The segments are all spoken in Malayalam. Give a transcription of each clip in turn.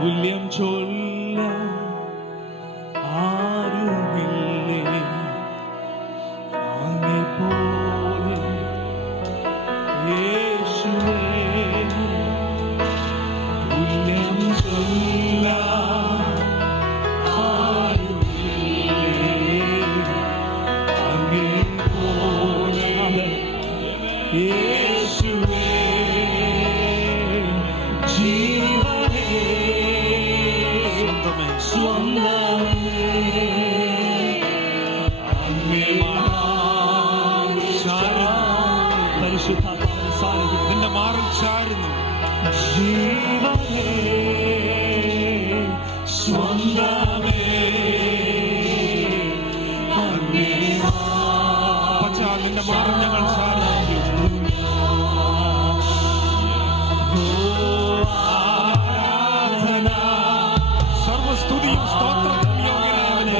തുല്യം ചൊല്ല ആരുമില്ലേ അങ്ങേ പോലെ യേശുവേ. തുല്യം ചൊല്ല ആരുമില്ലേ അങ്ങേ പോലെ യേശുവേ. നിന്റെ മാറിൽ ചാരുന്നു ജീവനേ സ്വന്തമേ. പക്ഷേ നിന്റെ മാറിൽ ഞങ്ങൾ ചാരുന്നു. ആരാധന സർവസ്തുതിയും സ്തോത്രവും യോഗ്യനായവനേ.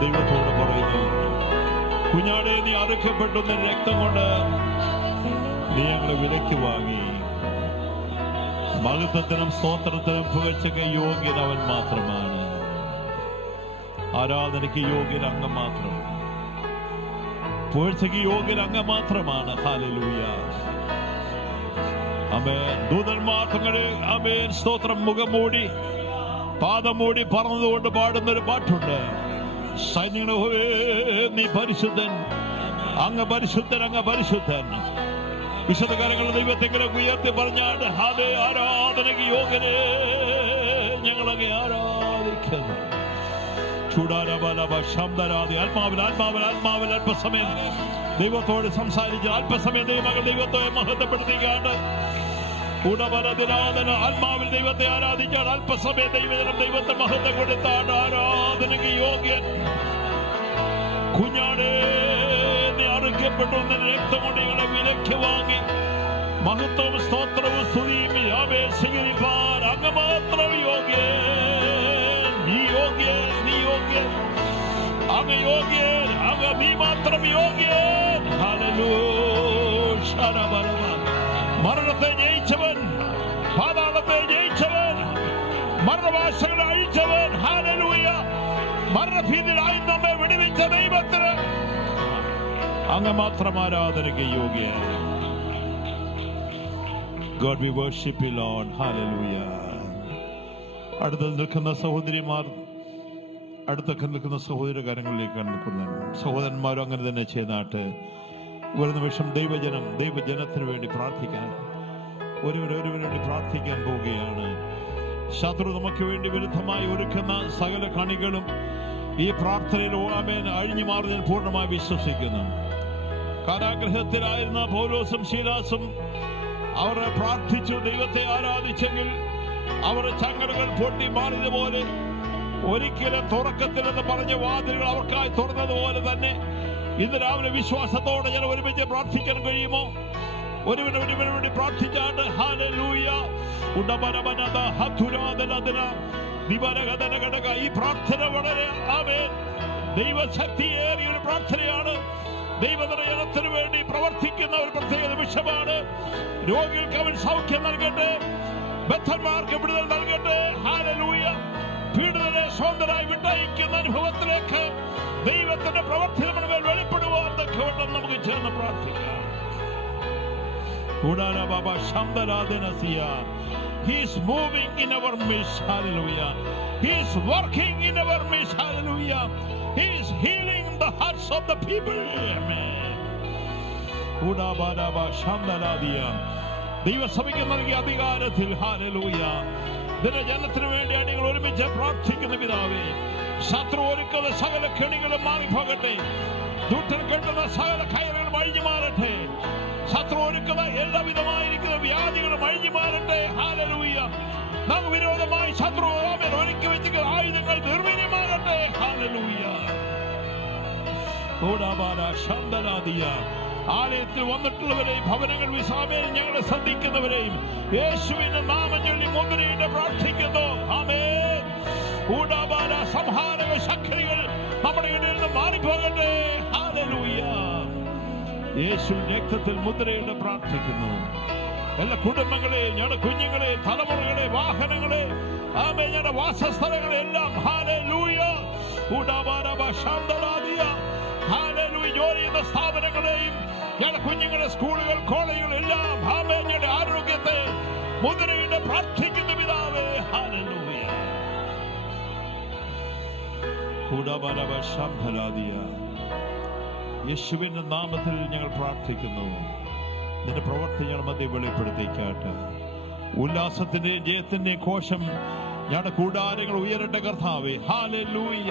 ദൈവത്തോട് പറയുന്നു, കുഞ്ഞാടെ നീ അറുക്കപ്പെടുന്ന രക്തം കൊണ്ട് നീ ഞങ്ങളെ വിലയ്ക്ക് വാങ്ങി. മഹത്വത്തിനും സ്തോത്രത്തിനും പുകഴ്ചയ്ക്ക് യോഗ്യത അവൻ മാത്രമാണ്. ആരാധനയ്ക്ക് യോഗ്യത അങ്ങ് മാത്രം, പുകഴ്ചയ്ക്ക് യോഗ്യത അങ്ങ് മാത്രമാണ്. ഹല്ലേലൂയ. ആമേൻ. ദൂതന്മാർ തങ്ങളുടെ ആമേൻ സ്തോത്രം മുഖം മൂടി പാദം മൂടി പറന്നുകൊണ്ട് പാടുന്നൊരു പാട്ടുണ്ട്. സൈന്യങ്ങളെ നീ പരിശുദ്ധൻ, അങ്ങ് പരിശുദ്ധൻ, അങ്ങ് പരിശുദ്ധൻ. വിശുദ്ധ കരങ്ങൾ ദൈവത്തെങ്കിലും ഉയർത്തി പറഞ്ഞാൽ അതേ ആരാധനയ്ക്ക് യോഗ്യനെ ഞങ്ങളങ്ങ് ആരാധിക്കുന്നു. ചൂടാരബലഭ ശബ്ദരാതി ആത്മാവിൽ ആത്മാവിൽ ആത്മാവിൽ അല്പസമയം ദൈവത്തോട് സംസാരിച്ച് അല്പസമയം ദൈവമകൾ ദൈവത്തെ മഹത്വപ്പെടുത്തിക്കാണ്ട് ഉടമരതിനാഥന ആത്മാവിൽ ദൈവത്തെ ആരാധിക്കാൻ അല്പസമയം ദൈവജനം ദൈവത്തെ മഹത്വം കൊടുത്താണ് ആരാധനയ്ക്ക് യോഗ്യൻ. കുഞ്ഞാടേ, നീ അറിയിക്കപ്പെട്ടു, നിന്റെ രക്തം കൊണ്ട് ഞങ്ങളെ വിലയ്ക്ക് വാങ്ങി മഹത്വവും സ്തോത്രവും സ്തുതിയും യാവേ സ്വീകരിപ്പാൻ അങ്ങ് മാത്രം യോഗ്യൻ. നീ യോഗ്യൻ, നീ യോഗ്യൻ, അങ്ങ് യോഗ്യൻ, അങ്ങ് നീ മാത്രം യോഗ്യൻ. ഹല്ലേലൂയ. മരണത്തെ ജയിച്ചവൻ, പാതാളത്തെ ജയിച്ചവൻ, മരണവാസങ്ങളെ അഴിച്ചവൻ. ഹല്ലേലൂയ. മരണഭീതിയിലായി നമ്മെ വിടുവിച്ച ദൈവത്തിന് അങ്ങ് മാത്രം ആരാധനയ്ക്ക് യോഗ്യൻ. God, we worship you, Lord. Hallelujah. അടുത്ത് നിൽക്കുന്ന സഹോദരിമാർ, അടുത്തൊക്കെ നിൽക്കുന്ന സഹോദര കാര്യങ്ങളിലേക്കാണ് നിൽക്കുന്നത്. സഹോദരന്മാരും അങ്ങനെ തന്നെ ചെയ്താട്ട് ഒരു നിമിഷം ദൈവജനത്തിന് വേണ്ടി പ്രാർത്ഥിക്കാൻ, ഒരുവന് വേണ്ടി പ്രാർത്ഥിക്കാൻ പോവുകയാണ്. ശത്രു നമുക്ക് വേണ്ടി വിരുദ്ധമായി ഒരുക്കുന്ന സകല കണികളും ഈ പ്രാർത്ഥനയിൽ ആമേൻ അഴിഞ്ഞു മാറി ഞാൻ പൂർണ്ണമായി വിശ്വസിക്കുന്നു. കാരാഗ്രഹത്തിലായിരുന്ന പൗലോസും ശീലാസും അവർ പ്രാർത്ഥിച്ചു, ദൈവത്തെ ആരാധിച്ചെങ്കിൽ അവർ ചങ്ങലകൾ പൊട്ടി മാറിയതുപോലെ ഒരിക്കലും തുറക്കത്തില്ലെന്ന് പറഞ്ഞ വാതിലുകൾ അവർക്കായി തുറന്നതുപോലെ തന്നെ ഇന്ന് രാവിലെ വിശ്വാസത്തോടെ ഞാൻ ഒരുമിച്ച് പ്രാർത്ഥിക്കാൻ കഴിയുമോ? ഒരുവന് വേണ്ടി പ്രാർത്ഥിച്ചാണ്ട് ഹല്ലേലൂയ. ഈ പ്രാർത്ഥന വളരെ ആമേൻ ദൈവശക്തിയേറിയ ഒരു പ്രാർത്ഥനയാണ്. ദൈവജനത്തിന് വേണ്ടി പ്രവർത്തിക്കുന്ന ഒരു പ്രത്യേക നിമിഷമാണ്. രോഗികൾക്ക് അവൻ സൗഖ്യം നൽകട്ടെ, ബദ്ധന്മാർക്ക് വിടുതൽ നൽകട്ടെ. ഹല്ലേലൂയ. പീഡിതരെ സ്വതന്ത്രരായി വിട്ടയക്കുന്ന അനുഭവത്തിലേക്ക് ദൈവത്തിന്റെ പ്രവർത്തി നമ്മുടെ മേൽ വെളിപ്പെടുവാൻ തക്കവണ്ണം നമുക്ക് ചേർന്ന് പ്രാർത്ഥിക്കാം. He is moving in our midst. Hallelujah. He is working in our midst. Hallelujah. He is healing the hearts of the people. Amen. ദൈവസഭയ്ക്ക് നൽകിയ അധികാരത്തിൽ ഹല്ലേലൂയ ഇതിന്റെ ജനത്തിന് വേണ്ടിയാണ് നിങ്ങൾ ഒരുമിച്ച് പ്രാർത്ഥിക്കുന്ന പിതാവേ. ശത്രു ഒരുക്കുന്ന സകല കെണികളും മാറിപ്പോകട്ടെ. ദുഷ്ടൻ കെട്ടുന്ന സകല കയറുകളും അഴിഞ്ഞു മാറട്ടെ. ശത്രു ഒരുക്കുന്ന എല്ലാവിധമായിരിക്കുന്ന വ്യാധികളും അഴിഞ്ഞു മാറട്ടെ. ഹല്ലേലൂയ. നമുക്ക് വിരോധമായി ശത്രു ഒരുക്കി വെച്ചിരിക്കുന്ന ആയുധങ്ങൾ നിർവീര്യമാകട്ടെ. ഹല്ലേലൂയ. ആലയത്തിൽ വന്നിട്ടുള്ളവരെയും ഭവനങ്ങൾ വിസാമേൽ ഞങ്ങളെ ശ്രദ്ധിക്കുന്നവരെയും യേശുവിന്റെ നാമം ചൊല്ലി മുദ്രയിട്ട് പ്രാർത്ഥിക്കുന്നു. ആമേൻ. സംഹാരക ശക്തികൾ നമ്മുടെ ഇടയിൽ നിന്ന് മാറിപ്പോകട്ടെ. ഹല്ലേലൂയ. യേശുവിന്റെ രക്തത്തിൽ മുദ്രയിട്ട് പ്രാർത്ഥിക്കുന്നു. എല്ലാ കുടുംബങ്ങളെയും ഞങ്ങളുടെ കുഞ്ഞുങ്ങളെ, തലമുറകളെ, വാഹനങ്ങളെ, ആമേൻ, ഞങ്ങളുടെ വാസസ്ഥലങ്ങളെ എല്ലാം ഹല്ലേലൂയ. ഹല്ലേലൂയ. ജോലി ചെയ്യുന്ന സ്ഥാപനങ്ങളെയും ഞങ്ങളുടെ കുഞ്ഞുങ്ങളുടെ സ്കൂളുകൾ, കോളേജുകൾ എല്ലാം ആമേൻ ഞങ്ങളുടെ ആരോഗ്യത്തെ മുദ്രയിട്ട് പ്രാർത്ഥിക്കുന്ന പിതാവേ. ഹല്ലേലൂയ. യേശുവിന്റെ നാമത്തിൽ ഞങ്ങൾ പ്രാർത്ഥിക്കുന്നു. നിന്റെ പ്രവർത്തി ഞങ്ങളുടെ മധ്യ വെളിപ്പെടുത്തിക്കാട്ട്. ഉല്ലാസത്തിന്റെ ജയത്തിന്റെ കോശം ഞങ്ങളുടെ കൂടാരങ്ങൾ ഉയരട്ടെ കർത്താവേ. ഹല്ലേലൂയ.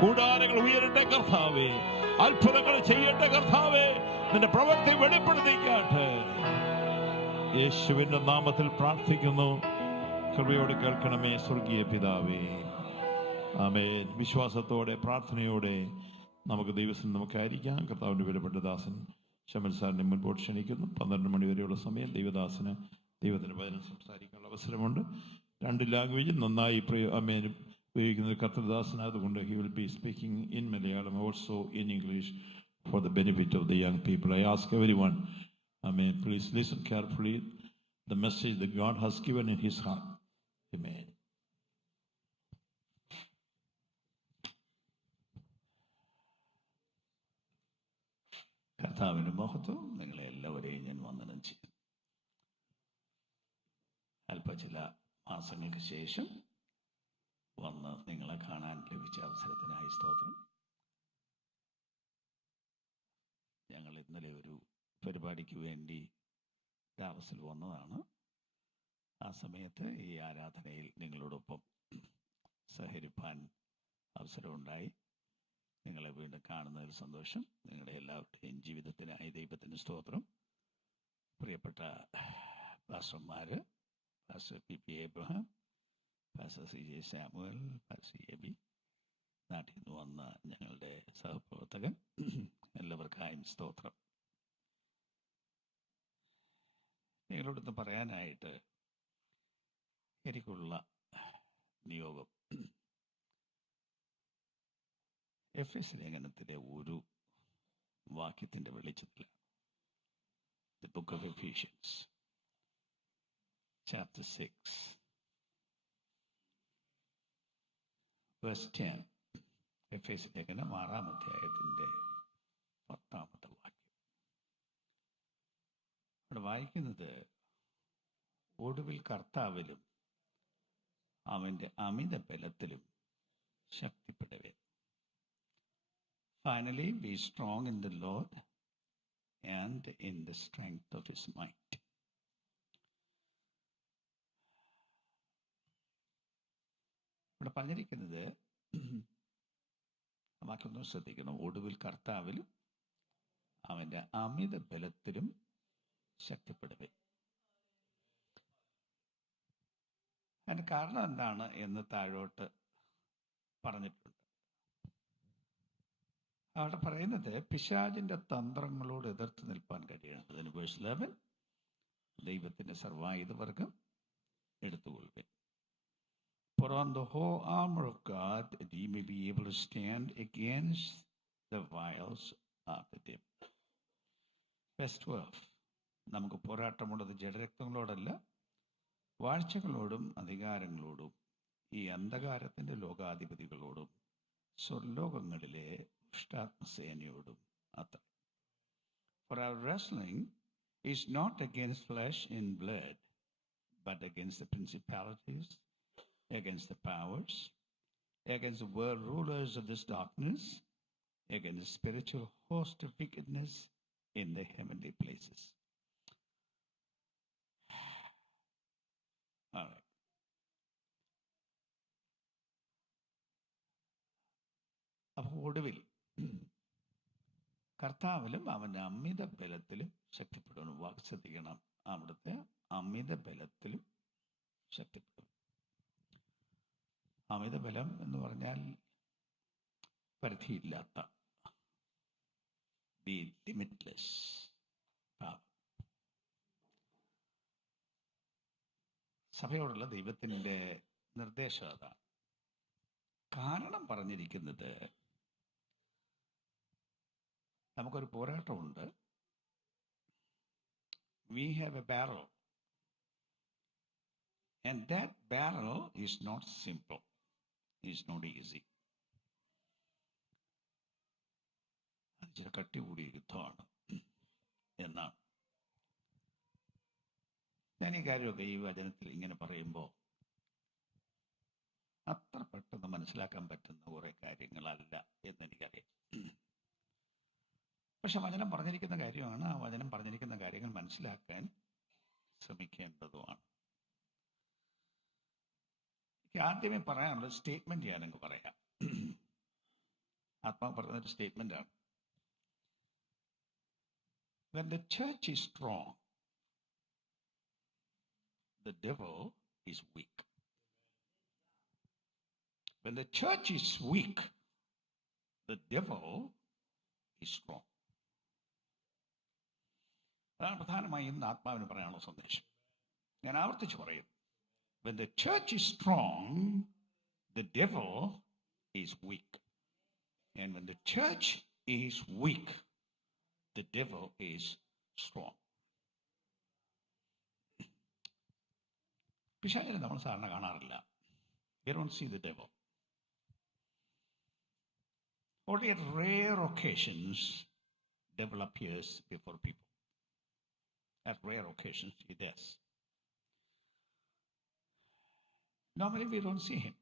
കൂടാരങ്ങൾ ഉയരട്ടെ കർത്താവേ. അത്ഭുതങ്ങൾ ചെയ്യട്ടെ കർത്താവേ. നിന്റെ പ്രവൃത്തി വെളിപ്പെടുത്തിക്കാട്ടെ. യേശുവിന്റെ നാമത്തിൽ പ്രാർത്ഥിക്കുന്നു. കൃപയോടെ കേൾക്കണമേ സ്വർഗീയ പിതാവേ. ആമേൻ. വിശ്വാസത്തോടെ പ്രാർത്ഥനയോടെ നമുക്ക് ദൈവത്തിന് നമുക്കായിരിക്കാം. കർത്താവിന്റെ വിലപ്പെട്ട ദാസൻ ശമൽ സാറിനെ മുൻപോട്ട് ക്ഷണിക്കുന്നു. 12 മണി വരെയുള്ള സമയം ദൈവദാസന് ദൈവത്തിന്റെ വചനം സംസാരിക്കാനുള്ള അവസരമുണ്ട്. 2 ലാംഗ്വേജ് നന്നായി ആമേൻ ഉപയോഗിക്കുന്ന കർത്തൃദാസന്. അതുകൊണ്ട് he will be speaking in Malayalam also in English for the benefit of the young people. I ask everyone, amen, please listen carefully the message that God has given in his heart. Amen. കർത്താവിന്റെ മഹത്വം നിങ്ങളെ എല്ലാവരെയും ഞാൻ വന്ദനം ചെയ്യും. ചില മാസങ്ങൾക്ക് ശേഷം വന്ന് നിങ്ങളെ കാണാൻ ലഭിച്ച അവസരത്തിനായി സ്തോത്രം. ഞങ്ങൾ ഇന്നലെ ഒരു പരിപാടിക്ക് വേണ്ടി ഡാലസിൽ വന്നതാണ്. ആ സമയത്ത് ഈ ആരാധനയിൽ നിങ്ങളോടൊപ്പം സഹകരിപ്പാൻ അവസരമുണ്ടായി. നിങ്ങളെ വീണ്ടും കാണുന്നതിൽ സന്തോഷം. നിങ്ങളുടെ എല്ലാവരുടെയും ജീവിതത്തിനായി ദൈവത്തിന് സ്തോത്രം. പ്രിയപ്പെട്ട പാസ്റ്റർമാർ, pastor PP Abraham, pastor CJ Samuel, pastor Aby, നാട്ടിൽ നിന്ന് വന്ന ഞങ്ങളുടെ സഹപ്രവർത്തകൻ, എല്ലാവർക്കായും സ്തോത്രം. നിങ്ങളോടൊന്ന് പറയാനായിട്ട് എനിക്കുള്ള നിയോഗം എഫെസ് ലേഖനത്തിലെ ഒരു വാക്യത്തിൻ്റെ വെളിച്ചത്തിലാണ്. The book of Ephesians, chapter 6, verse 10. എഫെസ് ലേഖനം 6-ാം അധ്യായത്തിൻ്റെ 10-ാമത്തെ വാക്യം. അവിടെ വായിക്കുന്നത്, ഒടുവിൽ കർത്താവിലും അവൻ്റെ അമിത ബലത്തിലും ശക്തിപ്പെടുവൻ. Finally, be strong in the Lord and in the strength of his might. ഇവിടെ പറഞ്ഞിരിക്കുന്നത്, വാക്കൊന്ന് ശ്രദ്ധിക്കണം, ഒടുവിൽ കർത്താവിലും അവൻ്റെ അമിത ബലത്തിലും ശക്തിപ്പെടുവൻ. അതിന് കാരണം എന്താണ് എന്ന് താഴോട്ട് പറഞ്ഞിട്ടുണ്ട്. അവിടെ പറയുന്നത്, പിശാചിന്റെ തന്ത്രങ്ങളോട് എതിർത്ത് നിൽപ്പാൻ കഴിയേണ്ടതിന് വേഴ്സ് 11, ദൈവത്തിന്റെ സർവായുധവർഗം എടുത്തുകൊള്ളുവൻ. Put on the whole armor of God, that ye may be able to stand against the wiles of the devil. Verse 12, നമുക്ക് പോരാട്ടമുള്ളത് ജഡരക്തങ്ങളോടല്ല, വാഴ്ചകളോടും അധികാരങ്ങളോടും ഈ അന്ധകാരത്തിന്റെ ലോകാധിപതികളോടും സ്വർലോകങ്ങളിലെ ദുഷ്ടാത്മസേനയോടും അത്ര. For our wrestling is not against flesh and blood, but against the principalities, against the powers, against the world rulers of this darkness, against the spiritual host of wickedness in the heavenly places. All right. അപ്പോൾ ഒടുവിൽ കർത്താവിലും അവൻ്റെ അമിത ബലത്തിലും ശക്തിപ്പെടുന്നു. വാക്ക് ശ്രദ്ധിക്കണം, അവിടുത്തെ അമിത ബലത്തിലും ശക്തിപ്പെടും. അമിത ബലം എന്ന് പറഞ്ഞാൽ പരിധിയില്ലാത്ത, ദി ലിമിറ്റ്ലെസ് പവർ. സഭയോടുള്ള ദൈവത്തിൻ്റെ നിർദ്ദേശം അതാണ്. കാരണം പറഞ്ഞിരിക്കുന്നത്, നമുക്കൊരു പോരാട്ടമുണ്ട്. We have a battle, and that battle is not simple, is not easy. ചില കട്ടി കൂടിയ യുദ്ധമാണ് എന്നാണ്. ഞാൻ ഈ കാര്യമൊക്കെ ഈ വചനത്തിൽ ഇങ്ങനെ പറയുമ്പോൾ അത്ര പെട്ടെന്ന് മനസ്സിലാക്കാൻ പറ്റുന്ന കുറേ കാര്യങ്ങളല്ല എന്നെനിക്കറിയാം. പക്ഷെ വചനം പറഞ്ഞിരിക്കുന്ന കാര്യമാണ്. ആ വചനം പറഞ്ഞിരിക്കുന്ന കാര്യങ്ങൾ മനസ്സിലാക്കാൻ ശ്രമിക്കേണ്ടതുമാണ്. എനിക്ക് ആദ്യമേ പറയാനുള്ള സ്റ്റേറ്റ്മെന്റ് ഞാനങ്ങ് പറയാം. ആത്മാവ് പറഞ്ഞൊരു സ്റ്റേറ്റ്മെന്റ് ആണ്. When the church is strong, the devil is weak. When the church is weak, the devil is strong. അതാണ് പ്രധാനമായും ഇന്ന് ആത്മാവിന് പറയാനുള്ള സന്ദേശം. ഞാൻ ആവർത്തിച്ച് പറയും, when the church is strong, the devil is weak. And when the church is weak, the devil is strong. പിശാചിനെ നമ്മൾ സാധാരണ കാണാറില്ല. We don't see the devil. Only at rare occasions, devil appears before people. At rare occasions, he does. Normally, we don't see him.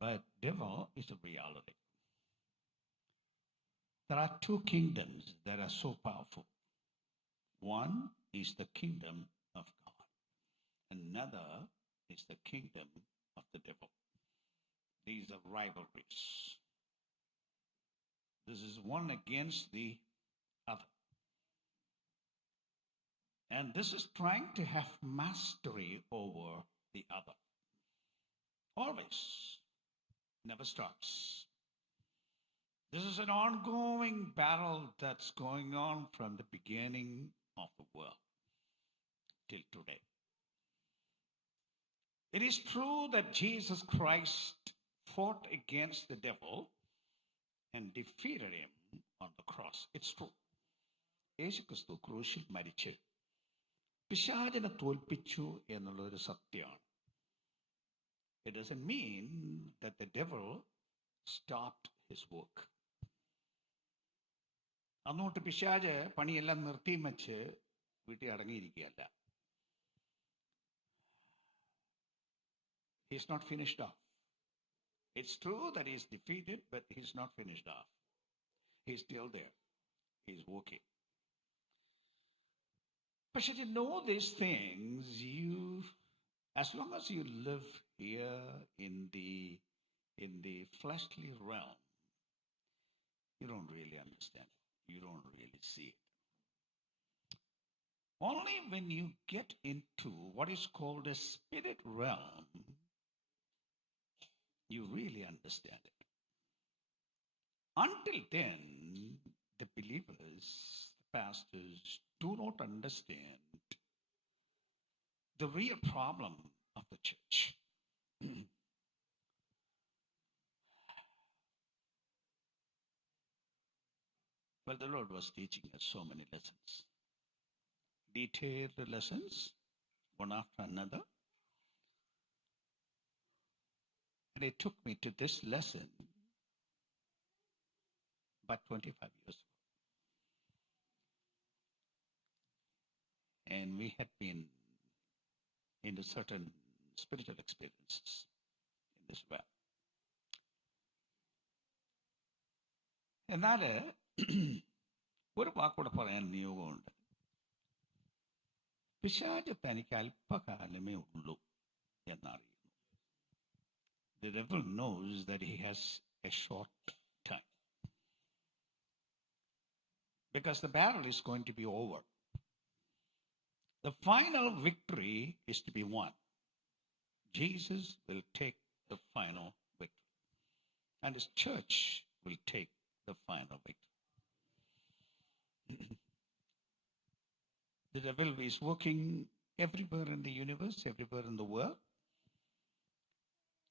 But devil is a reality. There are two kingdoms that are so powerful. One is the kingdom of God. Another is the kingdom of the devil. These are rivalries. This is one against the other. And this is trying to have mastery over the other. Always. Never stops. This is an ongoing battle that's going on from the beginning of the world till today. It is true that Jesus Christ fought against the devil and defeated him on the cross. It's true. യേശുക്രിസ്തു ക്രൂശിൽ മരിച്ച് പിശാചിനെ തോൽപ്പിച്ചു എന്നുള്ളൊരു സത്യമാണ്. It doesn't mean that the devil stopped his work. അന്നോട്ട് പിശാച് പണിയെല്ലാം നിർത്തിയും വെച്ച് വീട്ടിൽ അടങ്ങിയിരിക്കുകയല്ല. He's not finished off. It's true that he's defeated, but he's not finished off. He's still there. He's working. But should you know these things, as long as you live here in the fleshly realm, you don't really understand it. You don't really see it. Only when you get into what is called a spirit realm, you really understand it. Until then, the believers, the pastors, do not understand the real problem of the church. Well, the Lord was teaching us so many lessons, detailed lessons, one after another. And it took me to this lesson about 25 years ago. And we had been into certain spiritual experiences in this realm. എന്നാൽ ഒരു വാക്കൂടെ പറയാൻ നിയോഗമുണ്ട്. പിശാച് തനിക്ക് അല്പകാലമേ ഉള്ളൂ എന്നറിയുന്നു. The devil knows that he has a short time, because the battle is going to be over. The final victory is to be won. Jesus will take the final victory, and his church will take the final victory. The devil is working everywhere in the universe, everywhere in the world.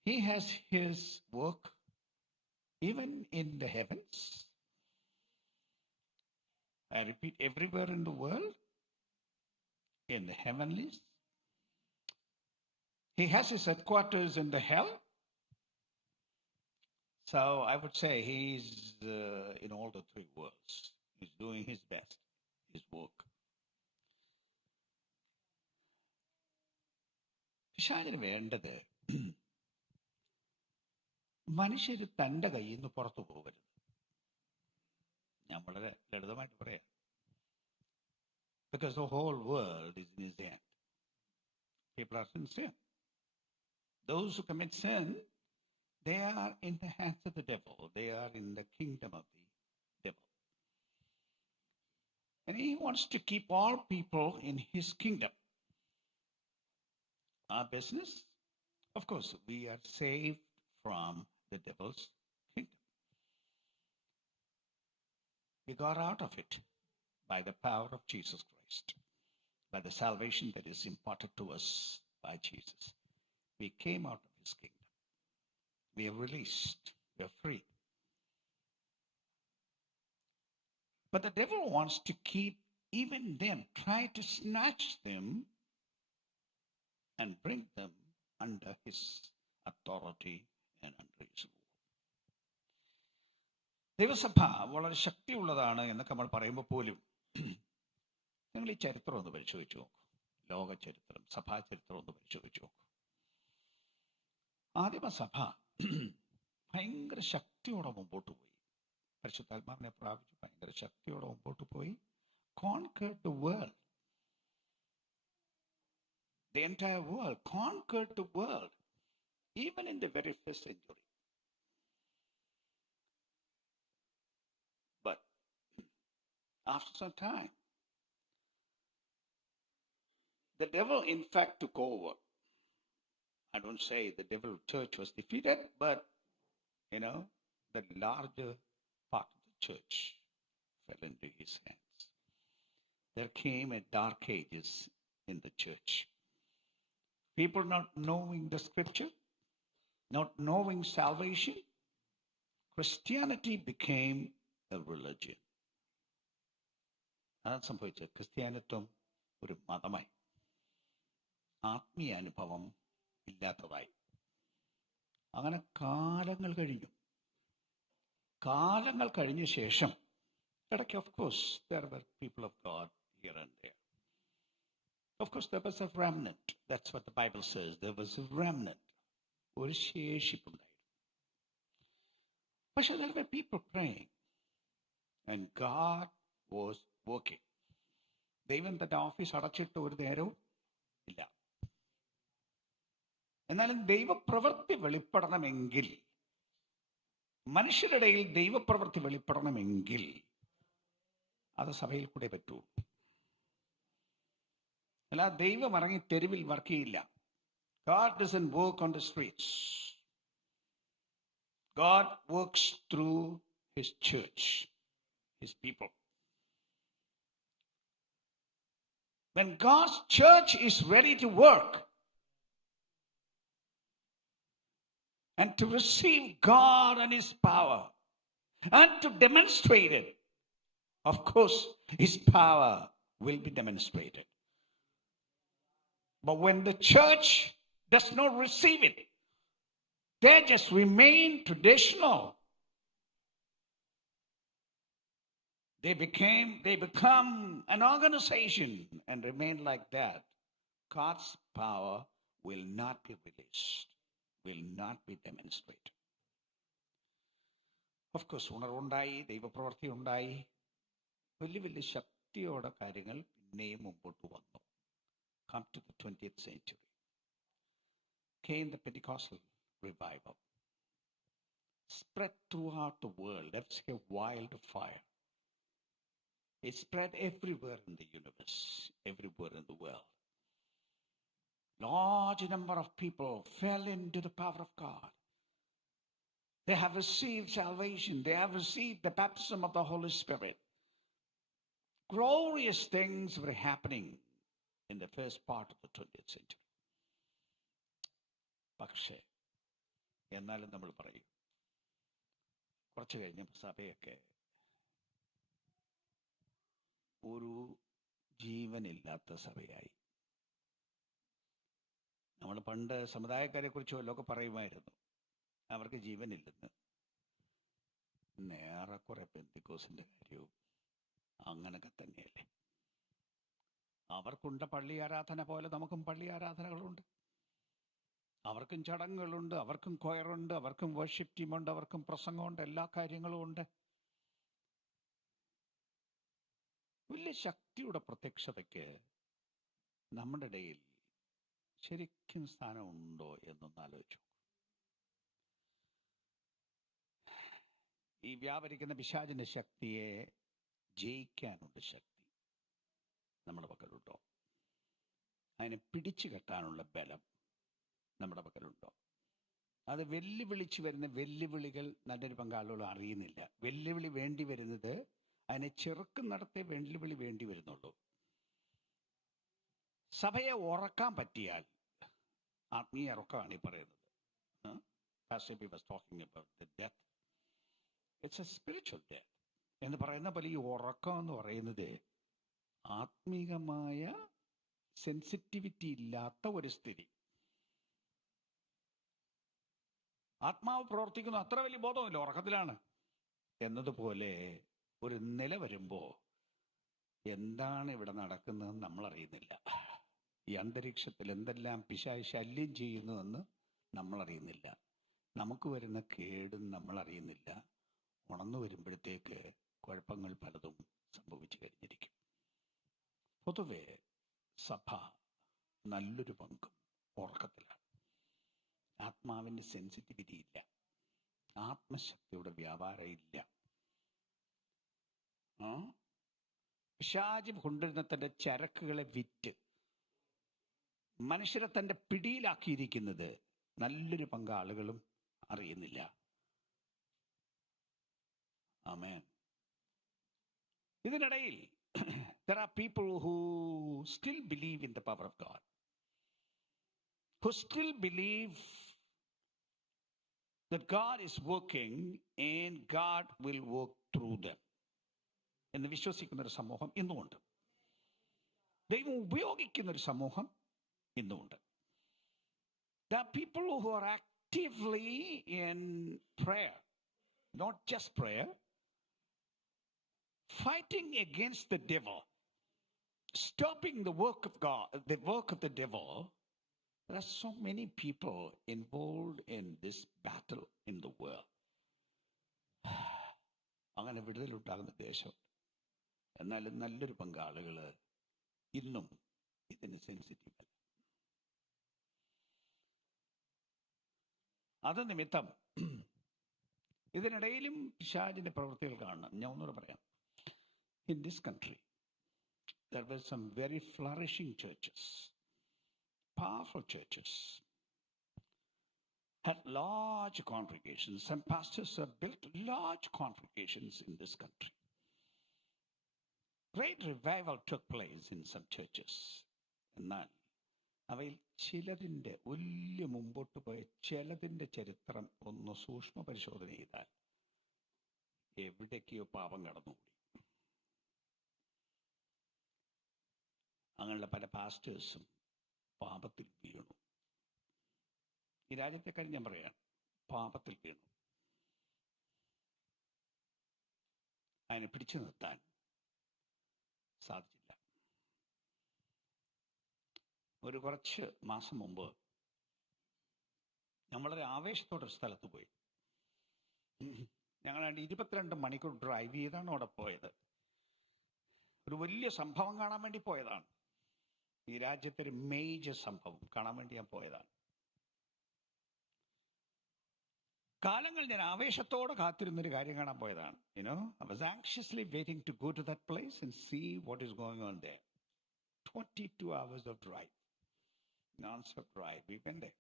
He has his work even in the heavens. I repeat, everywhere in the world, in the heavenlies. He has his headquarters in the hell. So I would say he's in all the three worlds. He's doing his best, his work. പിശാചിന് വേണ്ടത് മനുഷ്യർ തൻ്റെ കയ്യിൽ നിന്ന് പുറത്തു പോകരുത്. ഞാൻ വളരെ ലളിതമായിട്ട് പറയാം. Because the whole world is in his hand. People are sincere. Those who commit sin, they are in the hands of the devil. They are in the kingdom of the devil. And he wants to keep all people in his kingdom. Our business, of course, we are saved from the devil's kingdom. We got out of it by the power of Jesus Christ, by the salvation that is imparted to us by Jesus. We came out of his kingdom. We are released. We are free. But the devil wants to keep even them, try to snatch them and bring them under his authority and under his rule. ദൈവസഭ വളരെ ശക്തിയുള്ളതാണ് എന്നൊക്കെ നമ്മൾ പറയുമ്പോൾ പോലും നിങ്ങൾ ഈ ചരിത്രം ഒന്ന് പരിശോധിച്ചു നോക്കൂ. ലോക ചരിത്രം, സഭാ ചരിത്രം ഒന്ന് പരിശോധിച്ചു നോക്കൂ. ആദിമസഭ ഭയങ്കര ശക്തിയോടെ മുമ്പോട്ട് പോയി. പരിശുദ്ധാത്മാവിനെ പ്രാപിച്ചു ഭയങ്കര ശക്തിയോടെ മുമ്പോട്ട് പോയി. Conquered the world. The entire world. Conquered the world. Even in the very first century. But after some time, The devil, in fact, took over. I don't say the devil church was defeated, but the larger part of the church fell into his hands. There came a dark ages in the church. People not knowing the scripture, not knowing salvation, Christianity became a religion. അതാണ് സംഭവിച്ചത്. ക്രിസ്ത്യാനിത്വം ഒരു മതമായി, ആത്മീയ അനുഭവം ഇല്ലാത്തതായി. അങ്ങനെ കാലങ്ങൾ കഴിഞ്ഞു. കാലങ്ങൾ കഴിഞ്ഞ ശേഷം ഇടയ്ക്ക് of course there were people of God here and there. Of course there was a remnant. That's what the Bible says. There was a remnant. ഒരു ശേഷിപ്പുണ്ടായിരുന്നു. പക്ഷെ there were people praying and God was working. ദൈവം തന്റെ ഓഫീസ് അടച്ചിട്ട് ഒരു നേരവും ഇല്ല. എന്നാലും ദൈവപ്രവൃത്തി വെളിപ്പെടണമെങ്കിൽ, മനുഷ്യരുടെ ഇടയിൽ ദൈവപ്രവൃത്തി വെളിപ്പെടണമെങ്കിൽ അത് സഭയിൽ കൂടെ പറ്റൂ. അല്ല, ദൈവം ഇറങ്ങി തെരുവിൽ വർക്ക് ചെയ്യില്ല. God doesn't work on the streets. God works through his church, his people. When God's church is ready to work and to receive God and his power and to demonstrate it, of course, his power will be demonstrated. But when the church does not receive it, they just remain traditional. They become an organization and remain like that. God's power will not be released, will not be demonstrated. Of course, ഉണർവുണ്ടായി, ദൈവപ്രവൃത്തി ഉണ്ടായി, വലിയ വലിയ ശക്തിയോടെ കാര്യങ്ങൾ പിന്നെയും മുമ്പോട്ട് വന്നു. Come to the 20th century. Came the Pentecostal revival. Spread throughout the world. That's a wildfire. It spread everywhere in the universe, everywhere in the world. Large number of people fell into the power of God. They have received salvation. They have received the baptism of the Holy Spirit. Glorious things were happening in the first part of the 20th century. പക്ഷേ എന്നാലും നമ്മൾ പറയും, കുറച്ച് കഴിഞ്ഞപ്പോൾ സഭയൊക്കെ ഒരു ജീവനില്ലാത്ത സഭയായി. നമ്മൾ പണ്ട് സമുദായക്കാരെ കുറിച്ച് വല്ലതൊക്കെ പറയുമായിരുന്നു, അവർക്ക് ജീവനില്ലെന്ന്. ഏറെക്കുറെ പെന്തിക്കോസിന്റെ കാര്യവും അങ്ങനൊക്കെ തന്നെയല്ലേ. അവർക്കുണ്ട് പള്ളി ആരാധന പോലെ നമുക്കും പള്ളി ആരാധനകളുണ്ട്. അവർക്കും ചടങ്ങുകളുണ്ട്, അവർക്കും കൊയറുണ്ട്, അവർക്കും വർഷിപ്പ് ടീമുണ്ട്, അവർക്കും പ്രസംഗമുണ്ട്, എല്ലാ കാര്യങ്ങളും ഉണ്ട്. വലിയ ശക്തിയുടെ പ്രത്യക്ഷതയ്ക്ക് നമ്മുടെ ഇടയിൽ ശരിക്കും സ്ഥാനമുണ്ടോ എന്നൊന്ന് ആലോചിച്ചു. ഈ വ്യാപരിക്കുന്ന പിശാചിന്റെ ശക്തിയെ ജയിക്കാനുള്ള ശക്തി നമ്മുടെ പക്കലുണ്ടോ? അതിനെ പിടിച്ചു കെട്ടാനുള്ള ബലം നമ്മുടെ പക്കലുണ്ടോ? അത് വെല്ലുവിളിച്ച് വരുന്ന വെല്ലുവിളികൾ നല്ലൊരു പങ്കാളികൾ അറിയുന്നില്ല. വെല്ലുവിളി വേണ്ടി വരുന്നത് അതിനെ ചെറുക്കുന്നിടത്തെ വെല്ലുവിളി വേണ്ടി വരുന്നുള്ളൂ. സഭയെ ഉറക്കാൻ പറ്റിയാൽ ആത്മീയ ഉറക്കമാണ് ഈ പറയുന്നത്. Pastor P was talking about the death. It's a spiritual death. എന്ന് പറയുന്ന പോലെ ഈ ഉറക്കം എന്ന് പറയുന്നത് ആത്മീകമായ സെൻസിറ്റിവിറ്റി ഇല്ലാത്ത ഒരു സ്ഥിതി. ആത്മാവ് പ്രവർത്തിക്കുന്നു, അത്ര വലിയ ബോധമില്ല, ഉറക്കത്തിലാണ് എന്നതുപോലെ ഒരു നില വരുമ്പോ എന്താണ് ഇവിടെ നടക്കുന്നതെന്ന് നമ്മൾ അറിയുന്നില്ല. ഈ അന്തരീക്ഷത്തിൽ എന്തെല്ലാം പിശാച് ശല്യം ചെയ്യുന്നുവെന്ന് നമ്മൾ അറിയുന്നില്ല. നമുക്ക് വരുന്ന കേടും നമ്മൾ അറിയുന്നില്ല. ഉണർന്നു വരുമ്പോഴത്തേക്ക് കുഴപ്പങ്ങൾ പലതും സംഭവിച്ചു കഴിഞ്ഞിരിക്കും. പൊതുവെ സഭ നല്ലൊരു പങ്കും ഉറക്കത്തിലാണ്. ആത്മാവിൻ്റെ സെൻസിറ്റിവിറ്റി ഇല്ല, ആത്മശക്തിയുടെ വ്യാപാരം ഇല്ല. പിശാച് കൊണ്ടുവരുന്ന തന്റെ ചരക്കുകളെ വിറ്റ് മനുഷ്യരെ തൻ്റെ പിടിയിലാക്കിയിരിക്കുന്നത് നല്ലൊരു പങ്ക് ആളുകളും അറിയുന്നില്ല. ആമേൻ. ഇതിനിടയിൽ there are people who still believe in the power of God, who still believe that God is working and God will work through them എന്ന് വിശ്വസിക്കുന്ന ഒരു സമൂഹം ഇന്നുമുണ്ട്. ദൈവം ഉപയോഗിക്കുന്ന ഒരു സമൂഹം ഇന്നുമുണ്ട്. There are people who are actively in prayer, not just prayer, fighting against the devil, stopping the work of God, the work of the devil. There are so many people involved in this battle in the world. അങ്ങനെ വിടുതലുണ്ടാകുന്ന ദേശം. എന്നാലും നല്ലൊരു പങ്ക് ആളുകൾ ഇന്നും ഇതിന് സെൻസിറ്റീവ് അല്ല. അത് നിമിത്തം ഇതിനിടയിലും പിശാചിന്റെ പ്രവൃത്തികൾ കാണണം. ഞാൻ ഒന്നുകൂടെ പറയാം. In this country, there were some very flourishing churches, powerful churches, had large congregations. Some pastors have built large congregations in this country. Great revival took place in some churches. എന്നാൽ അവയിൽ ചിലതിൻ്റെ വലിയ മുമ്പോട്ട് പോയ ചിലതിൻ്റെ ചരിത്രം ഒന്ന് സൂക്ഷ്മ പരിശോധന ചെയ്താൽ എവിടേക്കോ പാപം കടന്നുകൂടി. അങ്ങനെയുള്ള പല പാസ്റ്റേഴ്സും പാപത്തിൽ വീണു. ഈ രാജ്യത്തെക്കാര്യം ഞാൻ പറയാം, പാപത്തിൽ വീണു. അതിനെ പിടിച്ചു നിർത്താൻ സാധിച്ചില്ല. ഒരു കുറച്ച് മാസം മുമ്പ് ഞാൻ വളരെ ആവേശത്തോടെ സ്ഥലത്ത് പോയി. ഞങ്ങൾ 22 മണിക്കൂർ ഡ്രൈവ് ചെയ്താണ് അവിടെ പോയത്. ഒരു വലിയ സംഭവം കാണാൻ വേണ്ടി പോയതാണ്. ഈ രാജ്യത്തെ ഒരു മേജർ സംഭവം കാണാൻ വേണ്ടി ഞാൻ പോയതാണ്. കാലങ്ങൾ ഞാൻ ആവേശത്തോടെ കാത്തിരുന്നൊരു കാര്യം കാണാൻ പോയതാണ്. I was anxiously waiting to go to that place and see what is going on there. 22 hours of drive, non-stop drive. We went there.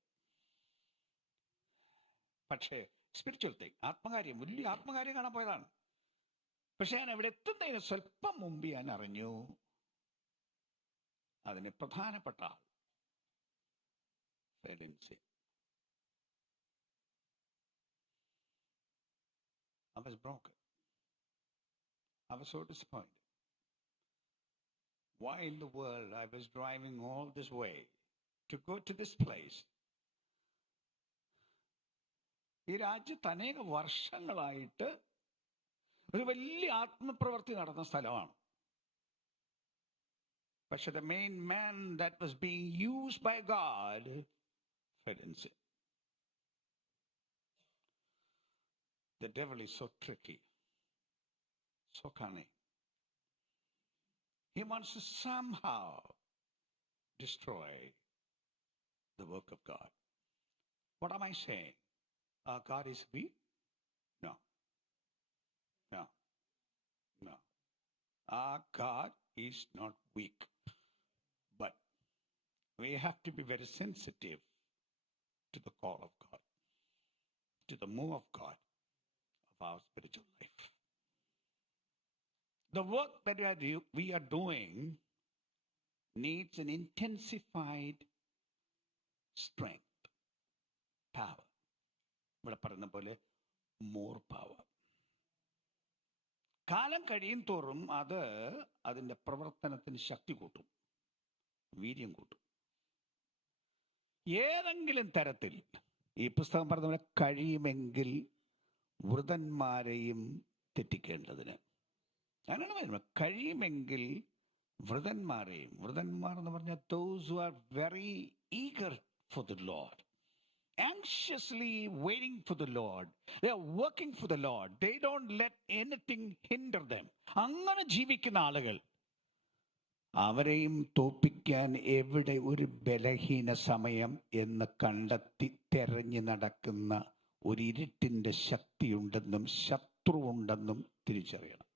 പക്ഷേ സ്പിരിച്വൽ തിങ്, ആത്മകാര്യം, വലിയ ആത്മകാര്യം കാണാൻ പോയതാണ്. പക്ഷെ ഞാൻ ഇവിടെ എത്തുന്നതിന് സ്വല്പം മുമ്പ് ഞാൻ അറിഞ്ഞു അതിന് പ്രധാനപ്പെട്ട ആൾ ഫെലിൻസി. I was broken. I was so disappointed. Why in the world I was driving all this way to go to this place? ഈ രാജ്യത്ത് അനേക വർഷങ്ങളായിട്ട് ഒരു വലിയ ആത്മപ്രവൃത്തി നടന്ന സ്ഥലമാണ്. പക്ഷെ the main man that was being used by God fell in sin. The devil is so tricky, so cunning. He wants to somehow destroy the work of God. What am I saying? Our God is weak? No. No. No. Our God is not weak. But we have to be very sensitive to the call of God, to the move of God of our spiritual life. The work that we are doing needs an intensified strength, power. ഇവിടെ പറയുന്ന പോലെ more power. കാലം കഴിയും തോറും അത് അതിൻ്റെ പ്രവർത്തനത്തിന് ശക്തി കൂട്ടും, വീര്യം കൂട്ടും. ഏതെങ്കിലും തരത്തിൽ ഈ പുസ്തകം പറഞ്ഞ പോലെ കഴിയുമെങ്കിൽ വൃതന്മാരെയും തെറ്റിക്കേണ്ടതിന്. അങ്ങനെയാണ് പറയുന്നത്, കഴിയുമെങ്കിൽ വൃതന്മാരെയും. വൃതന്മാർ എന്ന് പറഞ്ഞാൽ those who are very eager for the Lord, anxiously waiting for the Lord, they are working for the Lord, they don't let anything hinder them. അങ്ങനെ ജീവിക്കുന്ന ആളുകൾ, അവരെയും തോപ്പിക്കാൻ എവിടെ ഒരു ബലഹീന സമയം എന്ന് കണ്ടെത്തി തെരഞ്ഞു നടക്കുന്ന ഒരു ഇരുട്ടിന്റെ ശക്തിയുണ്ടെന്നും ശത്രുവുണ്ടെന്നും തിരിച്ചറിയണം.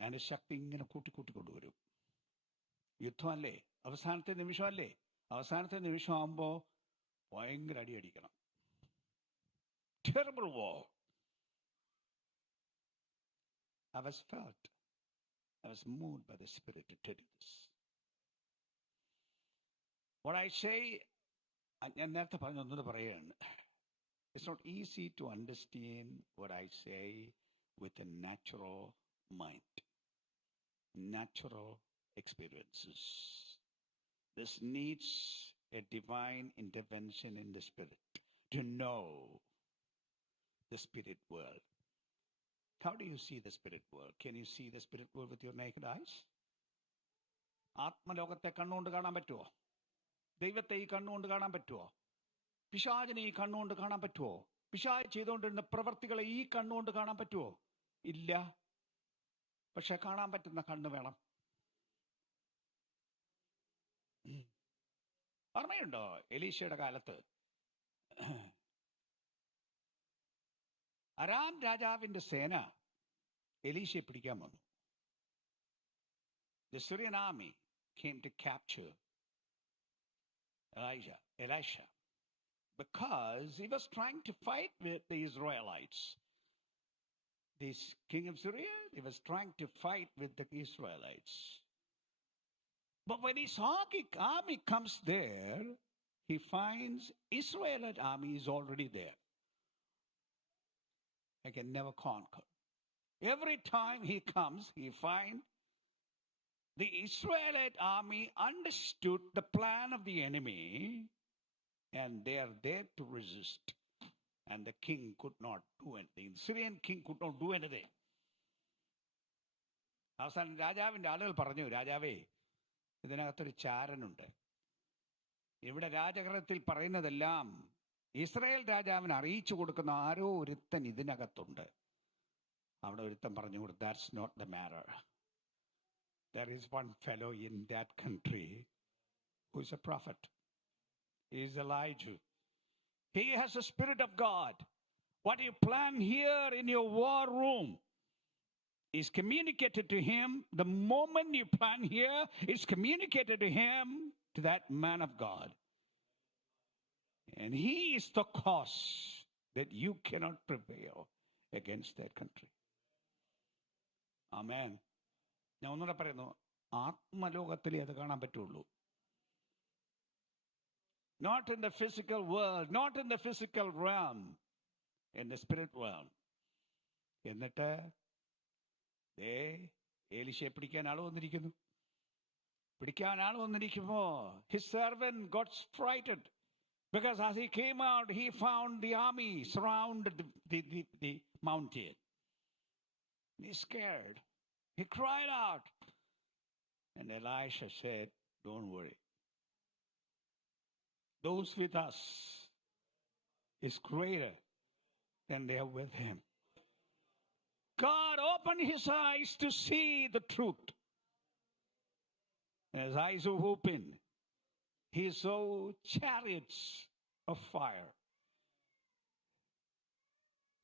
അതിന്റെ ശക്തി ഇങ്ങനെ കൂട്ടിക്കൊണ്ടുവരും. യുദ്ധമല്ലേ, അവസാനത്തെ നിമിഷമല്ലേ. അവസാനത്തെ നിമിഷമാകുമ്പോൾ ഭയങ്കര അടി അടിക്കണം. Terrible war. I was moved by the Spirit to tell you this. What I say, ഞാൻ നേരത്തെ പറഞ്ഞ ഒന്നുകൂടെ പറയുകയാണ്. It's not easy to understand what I say with a natural mind, natural experiences. This needs a divine intervention in the Spirit to know the spirit world. How do you see the spirit world? Can you see the spirit world with your naked eyes? ആത്മലോകത്തെ കണ്ണുകൊണ്ട് കാണാൻ പറ്റുമോ? ദൈവത്തെ ഈ കണ്ണുകൊണ്ട് കാണാൻ പറ്റുമോ? പിശാചിനെ ഈ കണ്ണുകൊണ്ട് കാണാൻ പറ്റുമോ? പിശാച് ചെയ്തുകൊണ്ടിരുന്ന പ്രവൃത്തികളെ ഈ കണ്ണുകൊണ്ട് കാണാൻ പറ്റുമോ? ഇല്ല. പക്ഷെ കാണാൻ പറ്റുന്ന കണ്ണ് വേണം. ഓർമ്മയുണ്ടോ എലീശയുടെ കാലത്ത് അരാം രാജാവിന്റെ സേന എലീശയെ പിടിക്കാൻ വന്നു. The Syrian army came to capture Elisha because he was trying to fight with the Israelites. This king of Syria, he was trying to fight with the Israelites. But when his army comes there, he finds Israelite army is already there. I can never conquer. Every time he comes, he finds the Israelite army understood the plan of the enemy and they are there to resist. And the king could not do anything. The Syrian king could not do anything. അവസാനം രാജാവിൻ്റെ ആളുകൾ പറഞ്ഞു, രാജാവേ, ഇതിനകത്തൊരു ചാരനുണ്ട്. ഇവിടെ രാജഗൃഹത്തിൽ പറയുന്നതെല്ലാം ഇസ്രായേൽ രാജാവിന് അറിയിച്ചു കൊടുക്കുന്ന ആരോ ഒരുത്തൻ ഇതിനകത്തുണ്ട്. അവിടെ ഒരുത്തൻ പറഞ്ഞു, that's not the matter. There is one fellow in that country who is a prophet. He is Elijah. He has the Spirit of God. What you plan here in your war room is communicated to him. The moment you plan here, it's communicated to him, to that man of God. And he is the cause that you cannot prevail against that country. Amen. ഞാൻ ഒന്നുകൂടെ പറയുന്നു, ആത്മലോകത്തിലേ അത് കാണാൻ പറ്റുള്ളൂ. Not in the physical world, not in the physical realm, in the spirit realm. എന്നിട്ട് ഏലീശയെ പിടിക്കാൻ ആൾ വന്നിരിക്കുന്നു. പിടിക്കാൻ ആൾ വന്നിരിക്കുമ്പോ his servant got frightened because as he came out, he found the army surrounded the mountain. He's scared. He cried out. And Elisha said, don't worry. Those with us is greater than they are with him. God opened his eyes to see the truth. And his eyes were open. He saw chariots of fire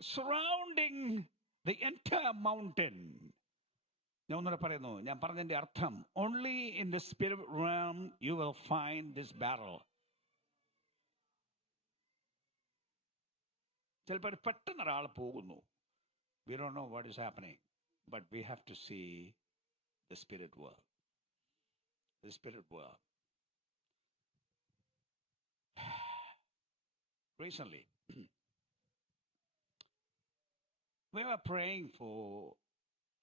surrounding the entire mountain. ഞാൻ ഒന്നുകൂടെ പറയുന്നു, ഞാൻ പറഞ്ഞതിന്റെ അർത്ഥം, only in the spirit realm you will find this battle. ചിലപ്പോൾ പെട്ടെന്ന് ഒരാൾ പോകുന്നു. We don't know what is happening, but we have to see the spirit world. The spirit world. Recently, we were praying for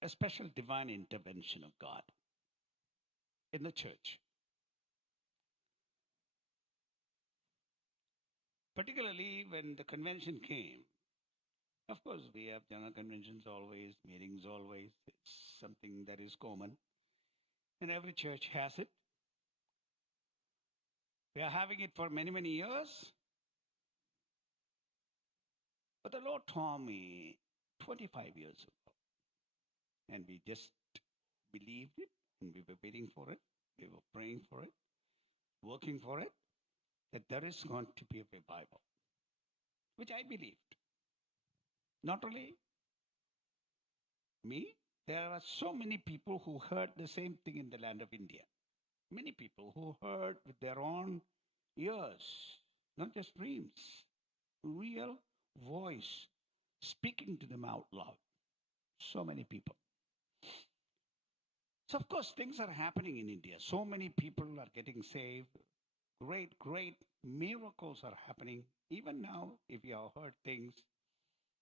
a special divine intervention of God in the church. Particularly when the convention came. Of course, we have general conventions always, meetings always. It's something that is common. And every church has it. We are having it for many, many years. But the Lord told me 25 years ago. And we just believed it, and we were waiting for it, we were praying for it, working for it, that there is going to be a revival, which I believed. Not only me, there are so many people who heard the same thing in the land of India. Many people who heard with their own ears, not just dreams, real voice speaking to them out loud. So many people. So, of course, things are happening in India. So many people are getting saved. Great, great miracles are happening. Even now, if you have heard things,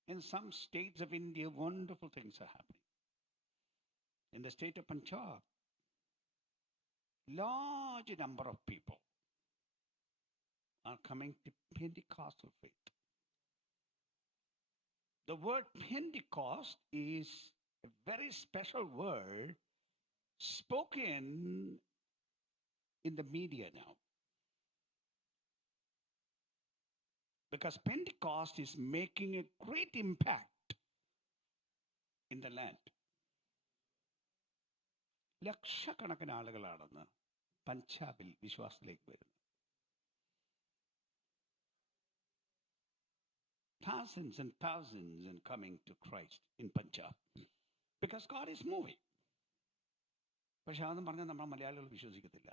in some states of India, wonderful things are happening. In the state of Punjab, large number of people are coming to Pentecostal faith. The word Pentecost is a very special word spoken in the media now. Because Pentecost is making a great impact in the land. ലക്ഷക്കണക്കിന് ആളുകളാണെന്ന് പഞ്ചാബിൽ വിശ്വാസത്തിലേക്ക് വരുന്നത്. Thousands and thousands and coming to Christ in Punjab. Because God is moving. പക്ഷെ അതൊന്നും പറഞ്ഞാൽ നമ്മൾ മലയാളികൾ വിശ്വസിക്കത്തില്ല.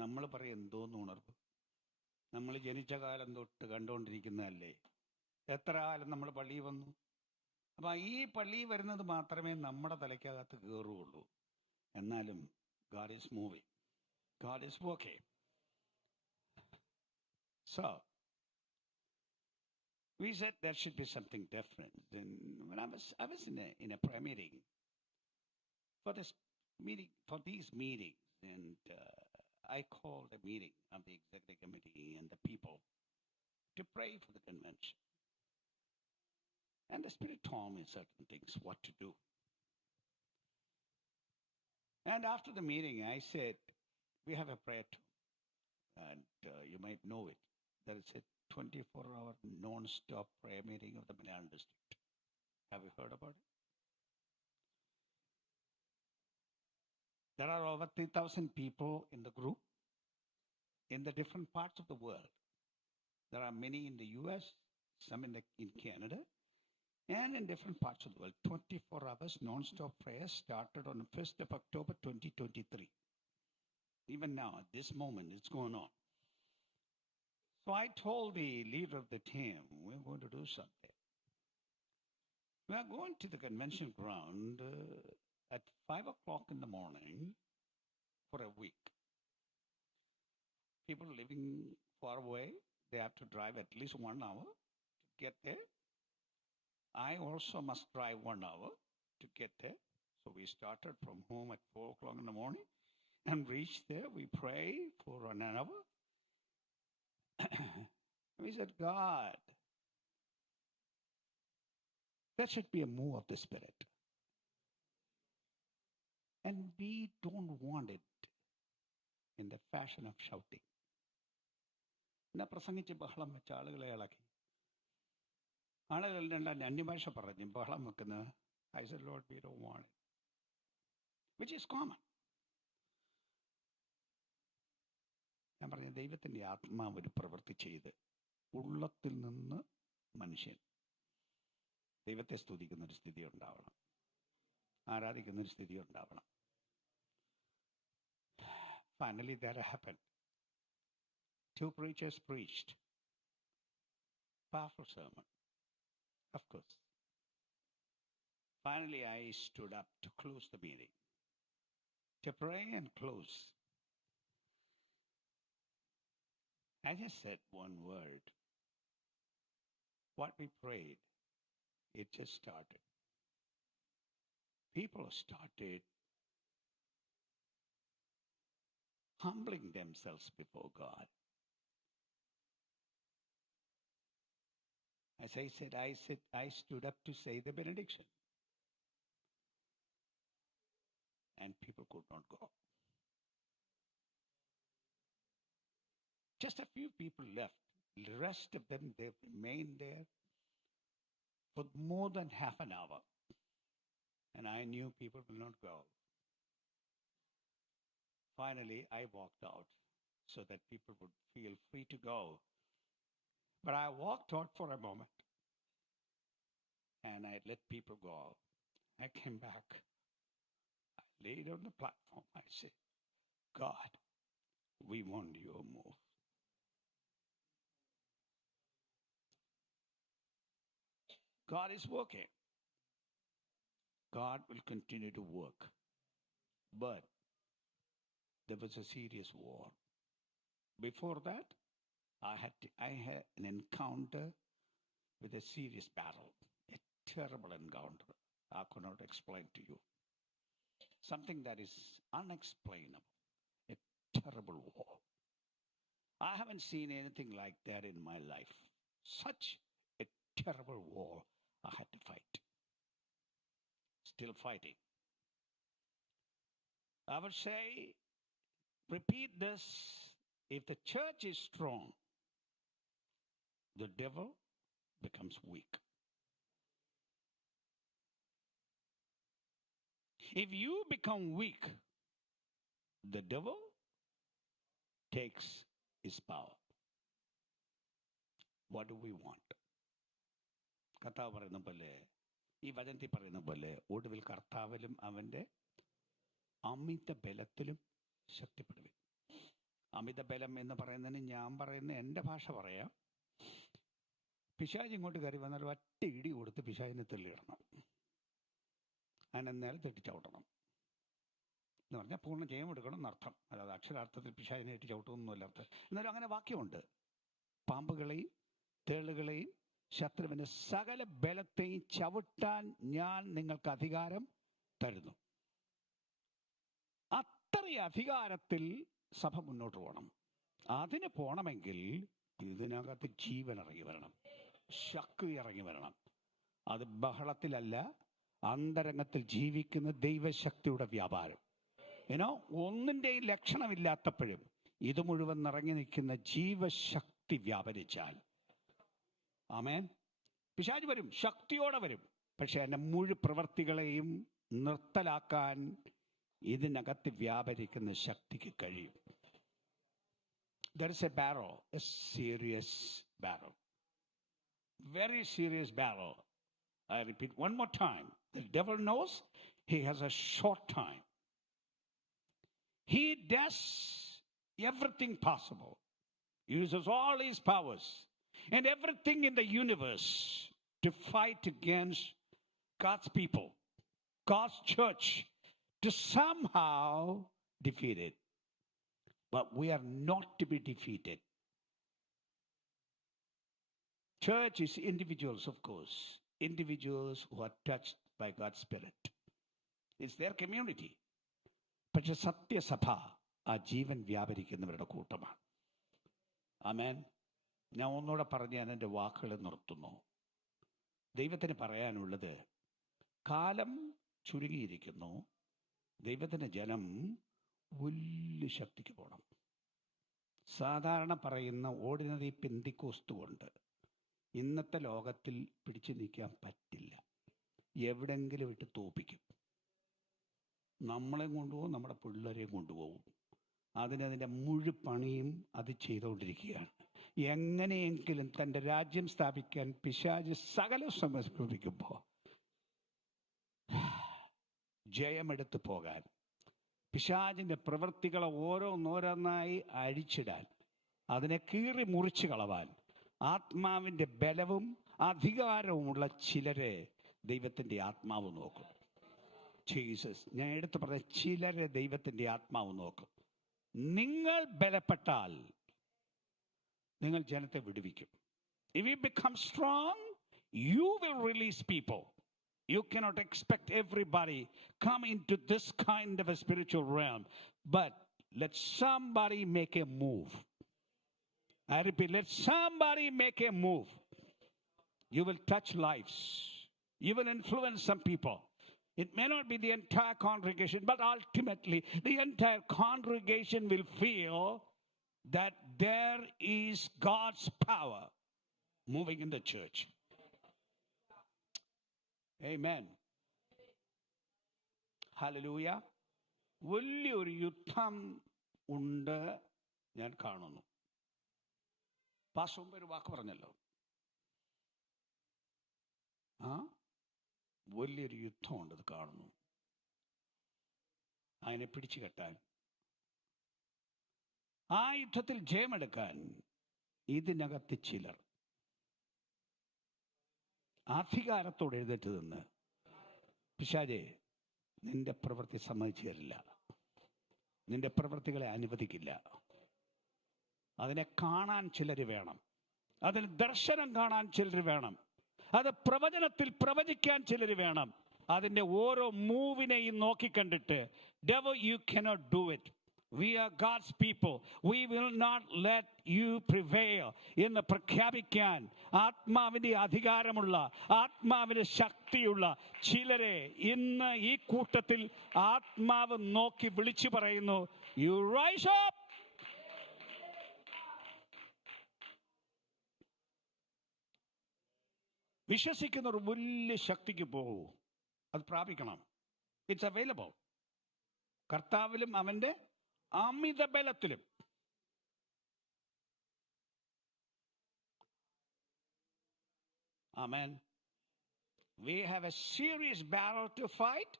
നമ്മൾ പറയും എന്തോന്ന് ഉണർവ്. നമ്മൾ ജനിച്ച കാലം തൊട്ട് കണ്ടുകൊണ്ടിരിക്കുന്നതല്ലേ. എത്ര കാലം നമ്മൾ പള്ളിയിൽ വന്നു. അപ്പം ഈ പള്ളിയിൽ വരുന്നത് മാത്രമേ നമ്മുടെ തലയ്ക്കകത്ത് കയറുകയുള്ളൂ. എന്നാലും God is moving. God is working. So, we said there should be something different. And when I was in a prayer meeting for this meeting, for these meetings, and I called a meeting of the executive committee and the people to pray for the convention. And the Spirit told me certain things, what to do. And after the meeting, I said, we have a prayer too, and you might know it. There is a 24-hour non-stop prayer meeting of the Malayalam district. Have you heard about it? There are over 3,000 people in the group in the different parts of the world. There are many in the US, some in Canada, and in different parts of the world. 24 hours non-stop prayer started on the 1st of October 2023. Even now, at this moment, it's going on. So I told the leader of the team, we're going to do something. We are going to the convention ground at 5 o'clock in the morning for a week. People living far away, they have to drive at least 1 hour to get there. I also must drive 1 hour to get there. So we started from home at 4 o'clock in the morning and reached there. We prayed for an hour. We said, God, there should be a move of the Spirit. And we don't want it in the fashion of shouting. എന്നെ പ്രസംഗിച്ച് ബഹളം വെച്ച ആളുകളെ ഇളക്കി. ആളുകൾ രണ്ടാം അന്യഭാഷ പറഞ്ഞു ബഹളം വെക്കുന്നത്. I said, Lord, we don't want it. Which is common. ഞാൻ പറഞ്ഞ ദൈവത്തിൻ്റെ ആത്മാവ് ഒരു പ്രവൃത്തി ചെയ്ത് ഉള്ളത്തിൽ നിന്ന് മനുഷ്യൻ ദൈവത്തെ സ്തുതിക്കുന്ന ഒരു സ്ഥിതി ഉണ്ടാവണം, ആരാധിക്കുന്ന ഒരു സ്ഥിതി ഉണ്ടാവണം. Finally, that happened. 2 preachers preached. Powerful sermon, of course. Finally, I stood up to close the meeting, to pray and close. I just said one word. What we prayed, it just started. People started humbling themselves before God. As I said, I stood up to say the benediction. And people could not go. Just a few people left. The rest of them, they remained there for more than half an hour. And I knew people will not go. Finally, I walked out so that people would feel free to go. But I walked out for a moment and I let people go. I came back. I laid on the platform. I said, God, we want your move. God is working. God will continue to work. But there was a serious war. Before that, I had an encounter with a serious battle, a terrible encounter. I could not explain to you. Something that is unexplainable, a terrible war. I haven't seen anything like that in my life. Such a terrible war I had to fight. Still fighting. I would say, repeat this: if the church is strong, the devil becomes weak. If you become weak, the devil takes his power. What do we want? കർത്താവ് പറയുന്ന പോലെ, ഈ വചനത്തിൽ പറയുന്ന പോലെ, ഒടുവിൽ കർത്താവിലും അവൻ്റെ അമിത ബലത്തിലും ശക്തിപ്പെടുവിൻ. അമിത ബലം എന്ന് പറയുന്നതിന് ഞാൻ പറയുന്ന എൻ്റെ ഭാഷ പറയാം. പിശാച് ഇങ്ങോട്ട് കയറി വന്നാൽ ഒറ്റ ഇടി കൊടുത്ത് പിശാചിനെ തള്ളിയിടണം, അതിനെ നേരെ തെറ്റിച്ചവിട്ടണം എന്ന് പറഞ്ഞാൽ പൂർണ്ണ ജയം എടുക്കണം എന്നർത്ഥം. അല്ലാതെ അക്ഷരാർത്ഥത്തിൽ പിശാചിനെ ഇട്ട് ചവിട്ടുന്നൊന്നുമല്ല അർത്ഥം. എന്നാലും അങ്ങനെ വാക്യമുണ്ട്. പാമ്പുകളെയും തേളുകളെയും ശത്രുവിൻ്റെ സകല ബലത്തെയും ചവിട്ടാൻ ഞാൻ നിങ്ങൾക്ക് അധികാരം തരുന്നു. അത്രയും അധികാരത്തിൽ സഭ മുന്നോട്ട് പോകണം. അതിന് പോകണമെങ്കിൽ ഇതിനകത്ത് ജീവൻ ഇറങ്ങി വരണം, ശക്തി ഇറങ്ങി വരണം. അത് ബഹളത്തിലല്ല, അന്തരംഗത്തിൽ ജീവിക്കുന്ന ദൈവശക്തിയുടെ വ്യാപാരം. ഒന്നിൻ്റെയും ലക്ഷണമില്ലാത്തപ്പോഴും ഇത് മുഴുവൻ നിറങ്ങി നിൽക്കുന്ന ജീവശക്തി വ്യാപരിച്ചാൽ, ആമേൻ, പിശാച് വരും, ശക്തിയോടെ വരും. പക്ഷെ എൻ്റെ മുഴു പ്രവൃത്തികളെയും നിർത്തലാക്കാൻ ഇതിനകത്ത് വ്യാപരിക്കുന്ന ശക്തിക്ക് കഴിയും. There is a battle, a serious battle, very serious battle. I repeat one more time. The devil knows he has a short time. He does everything possible, uses all his powers and everything in the universe to fight against God's people, God's church, to somehow defeat it. But we are not to be defeated. Church is individuals, of course, individuals who are touched by God's Spirit. It's their community. പക്ഷെ സത്യസഭ ആ ജീവൻ വ്യാപരിക്കുന്നവരുടെ കൂട്ടമാണ്. ആമേൻ. ഞാൻ ഒന്നുകൂടെ പറഞ്ഞ് ഞാൻ എൻ്റെ വാക്കുകൾ നിർത്തുന്നു. ദൈവത്തിന് പറയാനുള്ളത്, കാലം ചുരുങ്ങിയിരിക്കുന്നു. ദൈവത്തിൻ്റെ ജനം വലിയ ശക്തിക്ക് പോകണം. സാധാരണ പറയുന്ന ഓർഡിനറി പെന്തിക്കോസ്ത് കൊണ്ട് ഇന്നത്തെ ലോകത്തിൽ പിടിച്ചു നിൽക്കാൻ പറ്റില്ല. എവിടെങ്കിലും ഇട്ട് തോപ്പിക്കും. നമ്മളെയും കൊണ്ടുപോകും, നമ്മുടെ പിള്ളേരെയും കൊണ്ടുപോകും. അതിനതിൻ്റെ മുഴുപണിയും അത് ചെയ്തുകൊണ്ടിരിക്കുകയാണ്. എങ്ങനെയെങ്കിലും തൻ്റെ രാജ്യം സ്ഥാപിക്കാൻ പിശാച് സകല ശ്രമിക്കുമ്പോൾ ജയമെടുത്ത് പോകാൻ, പിശാചിൻ്റെ പ്രവൃത്തികളെ ഓരോന്നോരോന്നായി അഴിച്ചിടാൻ, അതിനെ കീറി മുറിച്ച് കളവാൻ ആത്മാവിൻ്റെ ബലവും അധികാരവുമുള്ള ചിലരെ ദൈവത്തിൻ്റെ ആത്മാവ് നോക്കും. ജീസസ്, ഞാൻ എടുത്ത് പറഞ്ഞ ചിലരെ ദൈവത്തിൻ്റെ ആത്മാവ് നോക്കും. നിങ്ങൾ ബലപ്പെട്ടാൽ നിങ്ങൾ ജനത്തെ വിടുവിക്കും. If you become strong, you will release people. You cannot expect everybody come into this kind of a spiritual realm. But let somebody make a move. I repeat, let somebody make a move. You will touch lives. You will influence some people. It may not be the entire congregation, but ultimately the entire congregation will feel that there is God's power moving in the church. Amen. Hallelujah. വലിയൊരു യുദ്ധം ഉണ്ട് ഞാൻ കാണുന്നു. പാസ്റ്റർ ഒരു വാക്ക് പറഞ്ഞല്ലോ, വലിയൊരു യുദ്ധമുണ്ട്, അത് കാണുന്നു. അതിനെ പിടിച്ചു കെട്ടാൻ ആ യുദ്ധത്തിൽ ജയമെടുക്കാൻ ഇതിനകത്ത് ചിലർ അധികാരത്തോടെ എഴുന്നേറ്റ് നിന്ന്, പിശാചേ, നിന്റെ പ്രവൃത്തി സമ്മതിച്ചു തരില്ല, നിന്റെ പ്രവൃത്തികളെ അനുവദിക്കില്ല. അതിനെ കാണാൻ ചിലർ വേണം, അതിന് ദർശനം കാണാൻ ചിലർ വേണം, അത് പ്രവചനത്തിൽ പ്രവചിക്കാൻ ചിലർ വേണം. അതിൻ്റെ ഓരോ മൂവിനെയും നോക്കിക്കണ്ടിട്ട്, devil, you cannot do it. We are God's people. We will not let you prevail എന്ന് പ്രഖ്യാപിക്കാൻ ആത്മാവിൻ്റെ അധികാരമുള്ള, ആത്മാവിൻ്റെ ശക്തിയുള്ള ചിലരെ ഇന്ന് ഈ കൂട്ടത്തിൽ ആത്മാവ് നോക്കി വിളിച്ചു പറയുന്നു, you rise up. വിശ്വസിക്കുന്ന ഒരു വലിയ ശക്തിക്ക് പോകൂ, അത് പ്രാപിക്കണം. It's available. കർത്താവിലും അവൻ്റെ അമിത ബലത്തിലും. ആമേൻ. We have a serious battle to fight,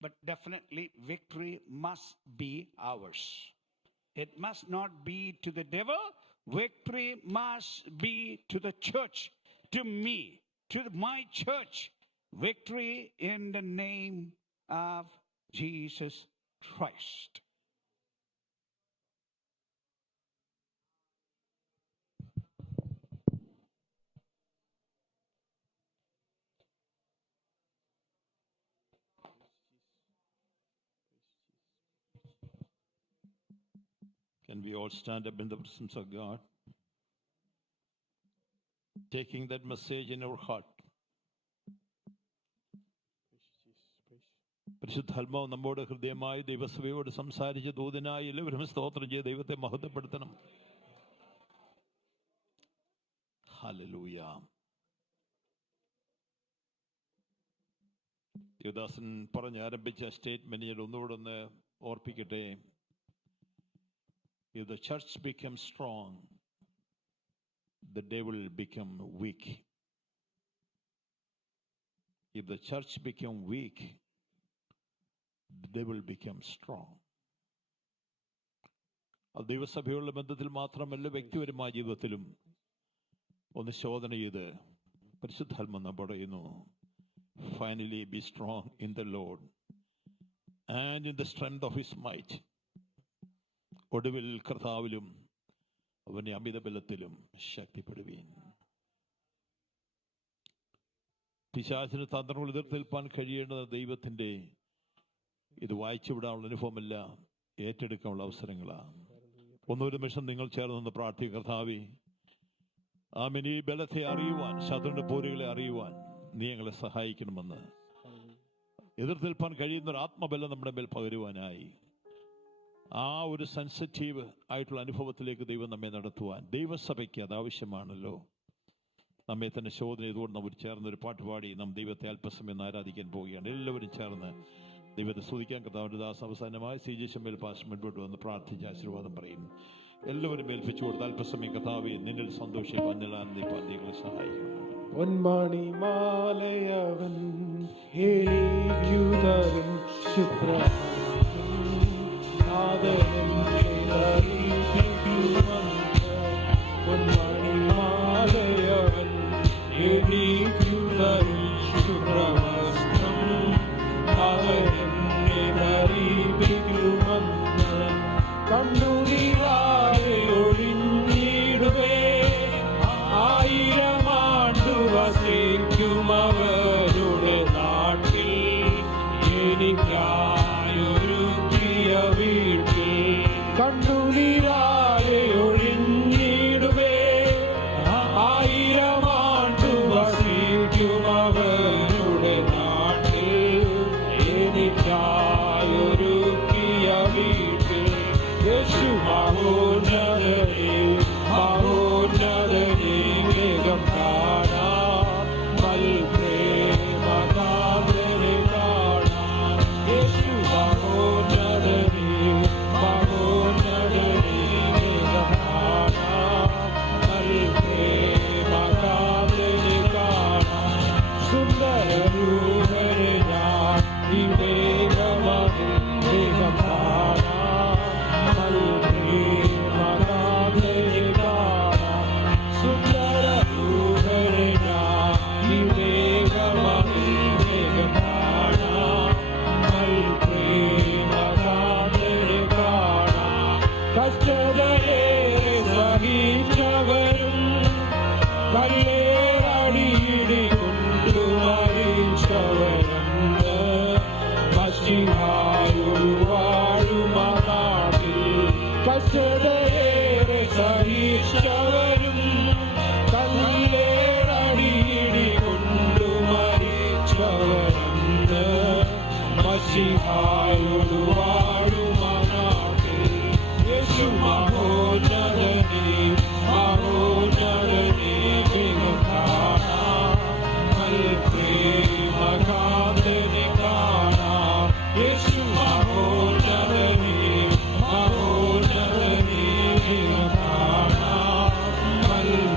but definitely victory must be ours. It must not be to the devil. Victory must be to the church, to me, to my church. Victory in the name of Jesus Christ. Can we all stand up in the presence of God, taking that message in our heart? പരിശുദ്ധാത്മാവ് നമ്മോട് ഹൃദയമായി ദൈവസഭയോട് സംസാരിച്ച് ദൂതനായി എല്ലാവരും സ്തോത്രം ചെയ്ത് ദൈവത്തെ മഹത്വപ്പെടുത്തണം. ഹല്ലേലൂയ. ദേവദാസൻ പറഞ്ഞ് ആരംഭിച്ച സ്റ്റേറ്റ്മെന്റ് ഞാൻ ഒന്നുകൂടെ ഓർപ്പിക്കട്ടെ. If the church becomes strong, the devil become weak. If the church become weak, the devil becomes strong. അത് ദൈവസഭയുള്ള ബന്ധത്തിൽ മാത്രമല്ല, വ്യക്തിപരമായ ജീവിതത്തിലും ഒന്ന് ശോധന ചെയ്ത് പരിശുദ്ധാത്മ നമ്മോട് പറയുന്നു, finally B strong in the Lord and in the strength of his might. ഒടുവിൽ കർത്താവിലും അവന്റെ അമിത ബലത്തിലും ശക്തിപ്പെടുവീൻ. പിശാചിന് തന്ത്രങ്ങൾ എതിർത്തേൽപ്പാൻ കഴിയേണ്ടത് ദൈവത്തിന്റെ ഇത് വായിച്ചു വിടാനുള്ള അനുഭവമല്ല, ഏറ്റെടുക്കാനുള്ള അവസരങ്ങളാണ്. ഒന്നൊരു നിമിഷം നിങ്ങൾ ചേർന്ന് പ്രാർത്ഥിക്കുക. കർത്താവേ, ആമേൻ, ഈ ബലത്തെ അറിയുവാൻ, ശത്രുവിന്റെ പോരുകളെ അറിയുവാൻ നീ ഞങ്ങളെ സഹായിക്കണമെന്ന്, എതിർത്തേൽപ്പാൻ കഴിയുന്ന ഒരു ആത്മബലം നമ്മുടെ മേൽ പകരുവാനായി, ആ ഒരു സെൻസിറ്റീവ് ആയിട്ടുള്ള അനുഭവത്തിലേക്ക് ദൈവം നമ്മെ നടത്തുവാൻ ദൈവസഭയ്ക്ക് അത് ആവശ്യമാണല്ലോ. നമ്മെ തന്നെ ശോധന ചെയ്തുകൊണ്ട് നമ്മൾ ചേർന്നൊരു പാട്ടുപാടി നാം ദൈവത്തെ അല്പസമയം ആരാധിക്കാൻ പോവുകയാണ്. എല്ലാവരും ചേർന്ന് ദൈവത്തെ സ്തുതിക്കാൻ. കർത്താവിന്റെ ദാസ അവസാനമായി CJ ശമ്മേൽ പാസ്റ്റർ മുൻപോട്ട് വന്ന് പ്രാർത്ഥിച്ച് ആശീർവാദം പറയും. എല്ലാവരും ഏൽപ്പിച്ചു കൊടുത്ത് അല്പസമയം കർത്താവേ നിന്നിൽ സന്തോഷിപ്പാൻ നിങ്ങളെ സഹായിക്കണം. പൊന്മണി മാലയവൻ എനിക്കുതരും പൊന്മണി മാലയവൻ എനിക്കുതരും ശുഭ്രവസ്ത്രം അവനെന്നെ ധരിപ്പിക്കുമെന്ന് കണ്ണുനീരായി ഒഴിഞ്ഞിടുവേ. 1000 ആണ്ടു വസിക്കും അവരുടെ നാട്ടിൽ, എനിക്കായൊരുക്കിയ വീട്ടിൽ. കണ്ണുനീരായി ഒഴിഞ്ഞിടുവേ. 1000 ആണ്ടു വസിക്കും അവരുടെ നാട്ടിൽ, എനിക്കായൊരുക്കിയ വീട്ടിൽ. യേശു മഹോന്നതനേ, മഹോന്നതനേ, വേഗം കാണാം മൽപ്രേമകാന്തനെ കാണാം. യേശു മഹോന്നതനേ, മഹോന്നതനേ, വേഗം കാണാം മൽപ്രേമകാന്തനെ കാണാം. സുന്ദരരൂപനെ ഞാൻ ഈ വേഗം കാണാം മൽപ്രേ യേശു മഹോന്നതനേ മഹോന്നതനേ കാണാം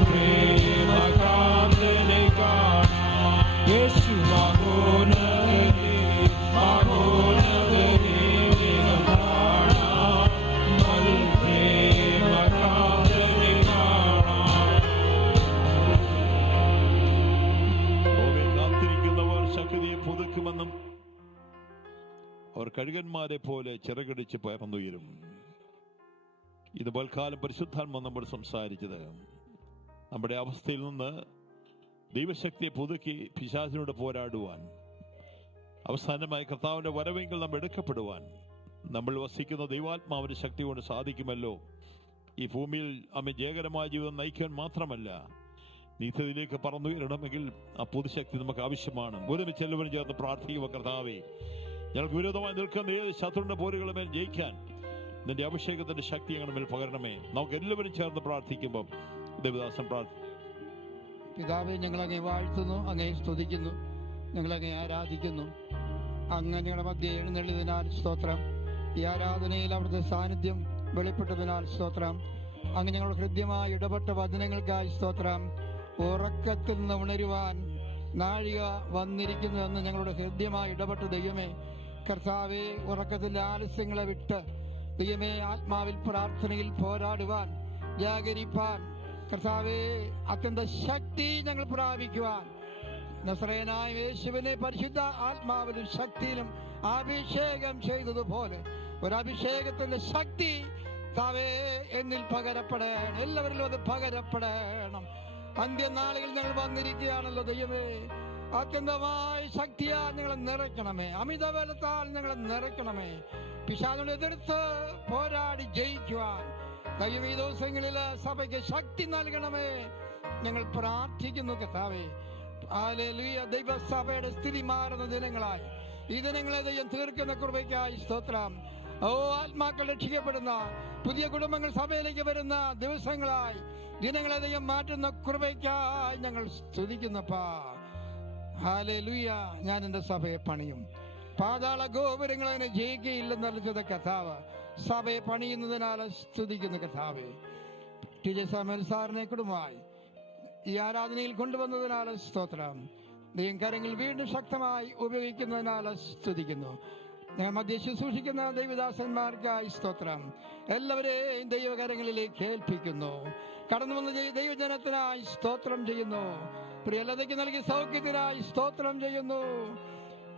പ്രേമകാന്തനെ കാണാം യേശു മഹോന്നതനേ മഹോന്നതനേ കാണാം പ്രേമകാന്തനെ കാണാം യഹോവയെ കാത്തിരിക്കുന്നവർ ശക്തിയെ പുതുക്കുമെന്നും അവർ കഴുകന്മാരെ പോലെ ചിറകടിച്ച് പറന്നുയരും. ഇത് പൽക്കാലം പരിശുദ്ധാത്മ നമ്മൾ സംസാരിച്ചത് നമ്മുടെ അവസ്ഥയിൽ നിന്ന് ദൈവശക്തിയെ പുതുക്കി പിശാചിനോട് പോരാടുവാൻ, അവസാനമായി കർത്താവിന്റെ വരവെങ്കിൽ നാം എടുക്കപ്പെടുവാൻ നമ്മൾ വസിക്കുന്ന ദൈവാത്മാവിന്റെ ശക്തി കൊണ്ട് സാധിക്കുമല്ലോ. ഈ ഭൂമിയിൽ അമ്മ ജയകരമായ ജീവിതം നയിക്കാൻ മാത്രമല്ല, നീതിയിലേക്ക് പറന്നുയരണമെങ്കിൽ ആ പുതുശക്തി നമുക്ക് ആവശ്യമാണ്. ഒരുമിച്ച് എല്ലാവരും ചേർന്ന് പ്രാർത്ഥിക്കുക. കർത്താവേ, ഞങ്ങൾക്ക് വിരോധമായി നിൽക്കുന്ന ഏത് ശത്രുവിന്റെ പോരുകളുടെ മേൽ ജയിക്കാൻ നിന്റെ അഭിഷേകത്തിന്റെ ശക്തി ഞങ്ങളുടെ മേൽ പകരണമേ. നമുക്ക് എല്ലാവരും ചേർന്ന് പ്രാർത്ഥിക്കുമ്പോൾ ദേവദാസൻ പിതാവേ, ഞങ്ങളങ്ങേ വാഴ്ത്തുന്നു, അങ്ങേ സ്തുതിക്കുന്നു, ഞങ്ങളങ്ങേ ആരാധിക്കുന്നു. അങ്ങ് ഞങ്ങളുടെ മധ്യ എഴുന്നള്ളിയതിനാൽ സ്തോത്രം. ഈ ആരാധനയിൽ അവിടുത്തെ സാന്നിധ്യം വെളിപ്പെട്ടതിനാൽ സ്തോത്രം. അങ്ങ് ഞങ്ങൾ ഹൃദ്യമായി ഇടപെട്ട വചനങ്ങൾക്കായി സ്തോത്രം. ഉറക്കത്തിൽ നിന്ന് ഉണരുവാൻ നാഴിക വന്നിരിക്കുന്നുവെന്ന് ഞങ്ങളുടെ ഹൃദ്യമായി ഇടപെട്ട ദൈവമേ, കർത്താവേ, ഉറക്കത്തിന്റെ ആലസ്യങ്ങളെ വിട്ട് ദൈവമേ ആത്മാവിൽ പ്രാർത്ഥനയിൽ പോരാടുവാൻ, ജാഗരിപ്പാൻ, കർത്താവേ, അത്യന്ത ശക്തി ഞങ്ങൾ പ്രാപിക്കുവാൻ നസറേയനായ യേശുവിനെ പരിശുദ്ധ ആത്മാവിലും ശക്തിയിലും അഭിഷേകം ചെയ്തതുപോലെ ഒരഭിഷേകത്തിന്റെ ശക്തി കർത്താവേ എന്നിൽ പകരപ്പെടണം, എല്ലാവരിലും അത് പകരപ്പെടണം. അന്ത്യനാളുകളിൽ ഞങ്ങൾ വന്നിരിക്കുകയാണല്ലോ ദൈവമേ. അത്യന്തമായ ശക്തിയാൽ ഞങ്ങളെ നിറയ്ക്കണമേ, അമിതബലത്താൽ ഞങ്ങളെ നിറയ്ക്കണമേ. പിശാചിനെ എതിർത്ത് പോരാടി ജയിക്കുവാൻ ദൈവം ഈ ദിവസങ്ങളിൽ സഭയ്ക്ക് ശക്തി നൽകണമേ. ഞങ്ങൾ പ്രാർത്ഥിക്കുന്നു കർത്താവേ. ഹല്ലേലൂയ. ദൈവസഭയുടെ സ്ഥിതി മാറുന്ന ദിനങ്ങളായി ഈ ദിനങ്ങളെ ദൈവം തീർക്കുന്ന കൃപയ്ക്കായി സ്തോത്രം. ഓ, ആത്മാക്കൾ രക്ഷിക്കപ്പെടുന്ന പുതിയ കുടുംബങ്ങൾ സഭയിലേക്ക് വരുന്ന ദിവസങ്ങളായി ദിനങ്ങളെ ദൈവം മാറ്റുന്ന കൃപയ്ക്കായി ഞങ്ങൾ സ്തുതിക്കുന്നപ്പാ. ഹല്ലേലൂയ. ഞാൻ എൻ്റെ സഭയെ പണിയും, പാതാള ഗോപുരങ്ങൾ അതിനെ ജയിക്കുകയില്ലെന്നറിഞ്ഞത് കർത്താവ്. സഭയെ പണിയുന്നതിനാൽ സ്തുതിക്കുന്ന കർത്താവേ. ടി ജെ സാമുവേൽ സാറിനെ കുടുംബമായി ഈ ആരാധനയിൽ കൊണ്ടുവന്നതിനാൽ സ്തോത്രം. ദൈവം കരങ്ങൾ വീണ്ടും ശക്തമായി ഉപയോഗിക്കുന്നതിനാൽ സ്തുതിക്കുന്നു. ഞാൻ മധ്യ ശുശ്രൂഷിക്കുന്ന ദൈവദാസന്മാർക്കായി സ്തോത്രം. എല്ലാവരെയും ദൈവകരങ്ങളിലേക്ക് ഏൽപ്പിക്കുന്നു. കടന്നു വന്ന ദൈവജനത്തിനായി സ്തോത്രം ചെയ്യുന്നു. പ്രിയ ലതയ്ക്ക് നൽകിയ സൗഖ്യത്തിനായി സ്തോത്രം ചെയ്യുന്നു.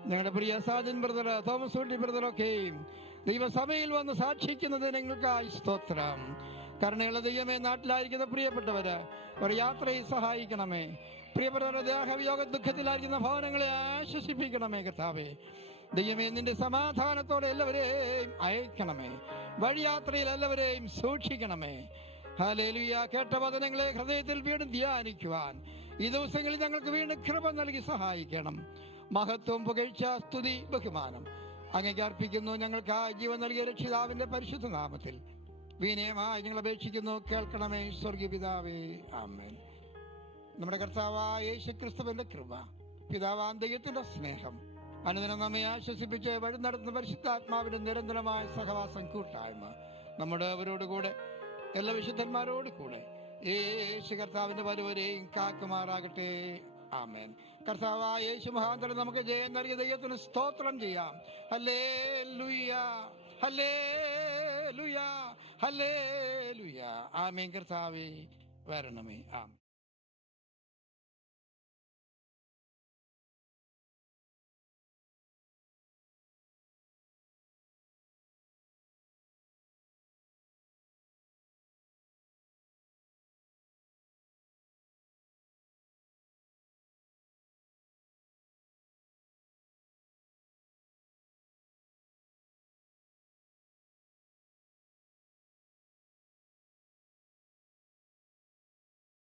ഞങ്ങളുടെ പ്രിയ സാജൻ ബ്രദർ, തോമസ് ഊട്ടി ബ്രദറൊക്കെയും ദൈവസഭയിൽ വന്ന് സാക്ഷിക്കുന്ന ദിനങ്ങൾക്കായി സ്തോത്രം. കരുണയുള്ള ദൈവമേ, നാട്ടിലായിരിക്കുന്ന പ്രിയപ്പെട്ടവര് ഒരു യാത്രയിൽ സഹായിക്കണമേ. പ്രിയപ്പെട്ടവരുടെ ദേഹവിയോഗ ദുഃഖത്തിലായിരിക്കുന്ന ഭവനങ്ങളെ ആശ്വസിപ്പിക്കണമേ കർത്താവേ. ദൈവമേ, നിന്റെ സമാധാനത്തോടെ എല്ലാവരെയും അയക്കണമേ. വഴിയാത്രയിൽ എല്ലാവരെയും സൂക്ഷിക്കണമേ. ഹല്ലേലൂയ. കേട്ട വചനങ്ങളെ ഹൃദയത്തിൽ വീണ്ടും ധ്യാനിക്കുവാൻ ഈ ദിവസങ്ങളിൽ ഞങ്ങൾക്ക് വീണ്ടും കൃപ നൽകി സഹായിക്കണം. മഹത്വം, പുകഴ്ച, സ്തുതി, ബഹുമാനം അങ്ങേക്ക് അർപ്പിക്കുന്നു. ഞങ്ങൾക്കായി ജീവൻ നൽകിയ രക്ഷിതാവിന്റെ പരിശുദ്ധ നാമത്തിൽ വിനയമായി ഞങ്ങൾ അപേക്ഷിക്കുന്നു. കേൾക്കണമേ സ്വർഗീയ പിതാവേ. ആമേൻ. നമ്മുടെ കർത്താവായ യേശുക്രിസ്തുവിന്റെ കൃപ, പിതാവാം ദൈവത്തിന്റെ സ്നേഹം, അനുദിനം നമ്മെ ആശ്വസിപ്പിച്ച് വഴി നടത്തുന്ന പരിശുദ്ധാത്മാവിന്റെ നിരന്തരമായ സഹവാസം, കൂട്ടായ്മ നമ്മുടെ അവരോടുകൂടെ എല്ലാ വിശുദ്ധന്മാരോട് കൂടെ യേശു കർത്താവിന്റെ വരവരെയും കാക്കുമാറാകട്ടെ. ആമേൻ. കർത്താവായ യേശു മുഖാന്തരം നമുക്ക് ജയം നൽകിയ ദൈവത്തിന് സ്തോത്രം ചെയ്യാം. Hallelujah, hallelujah, hallelujah. ആമേൻ. കർത്താവേ വരണമേ. ആമേൻ.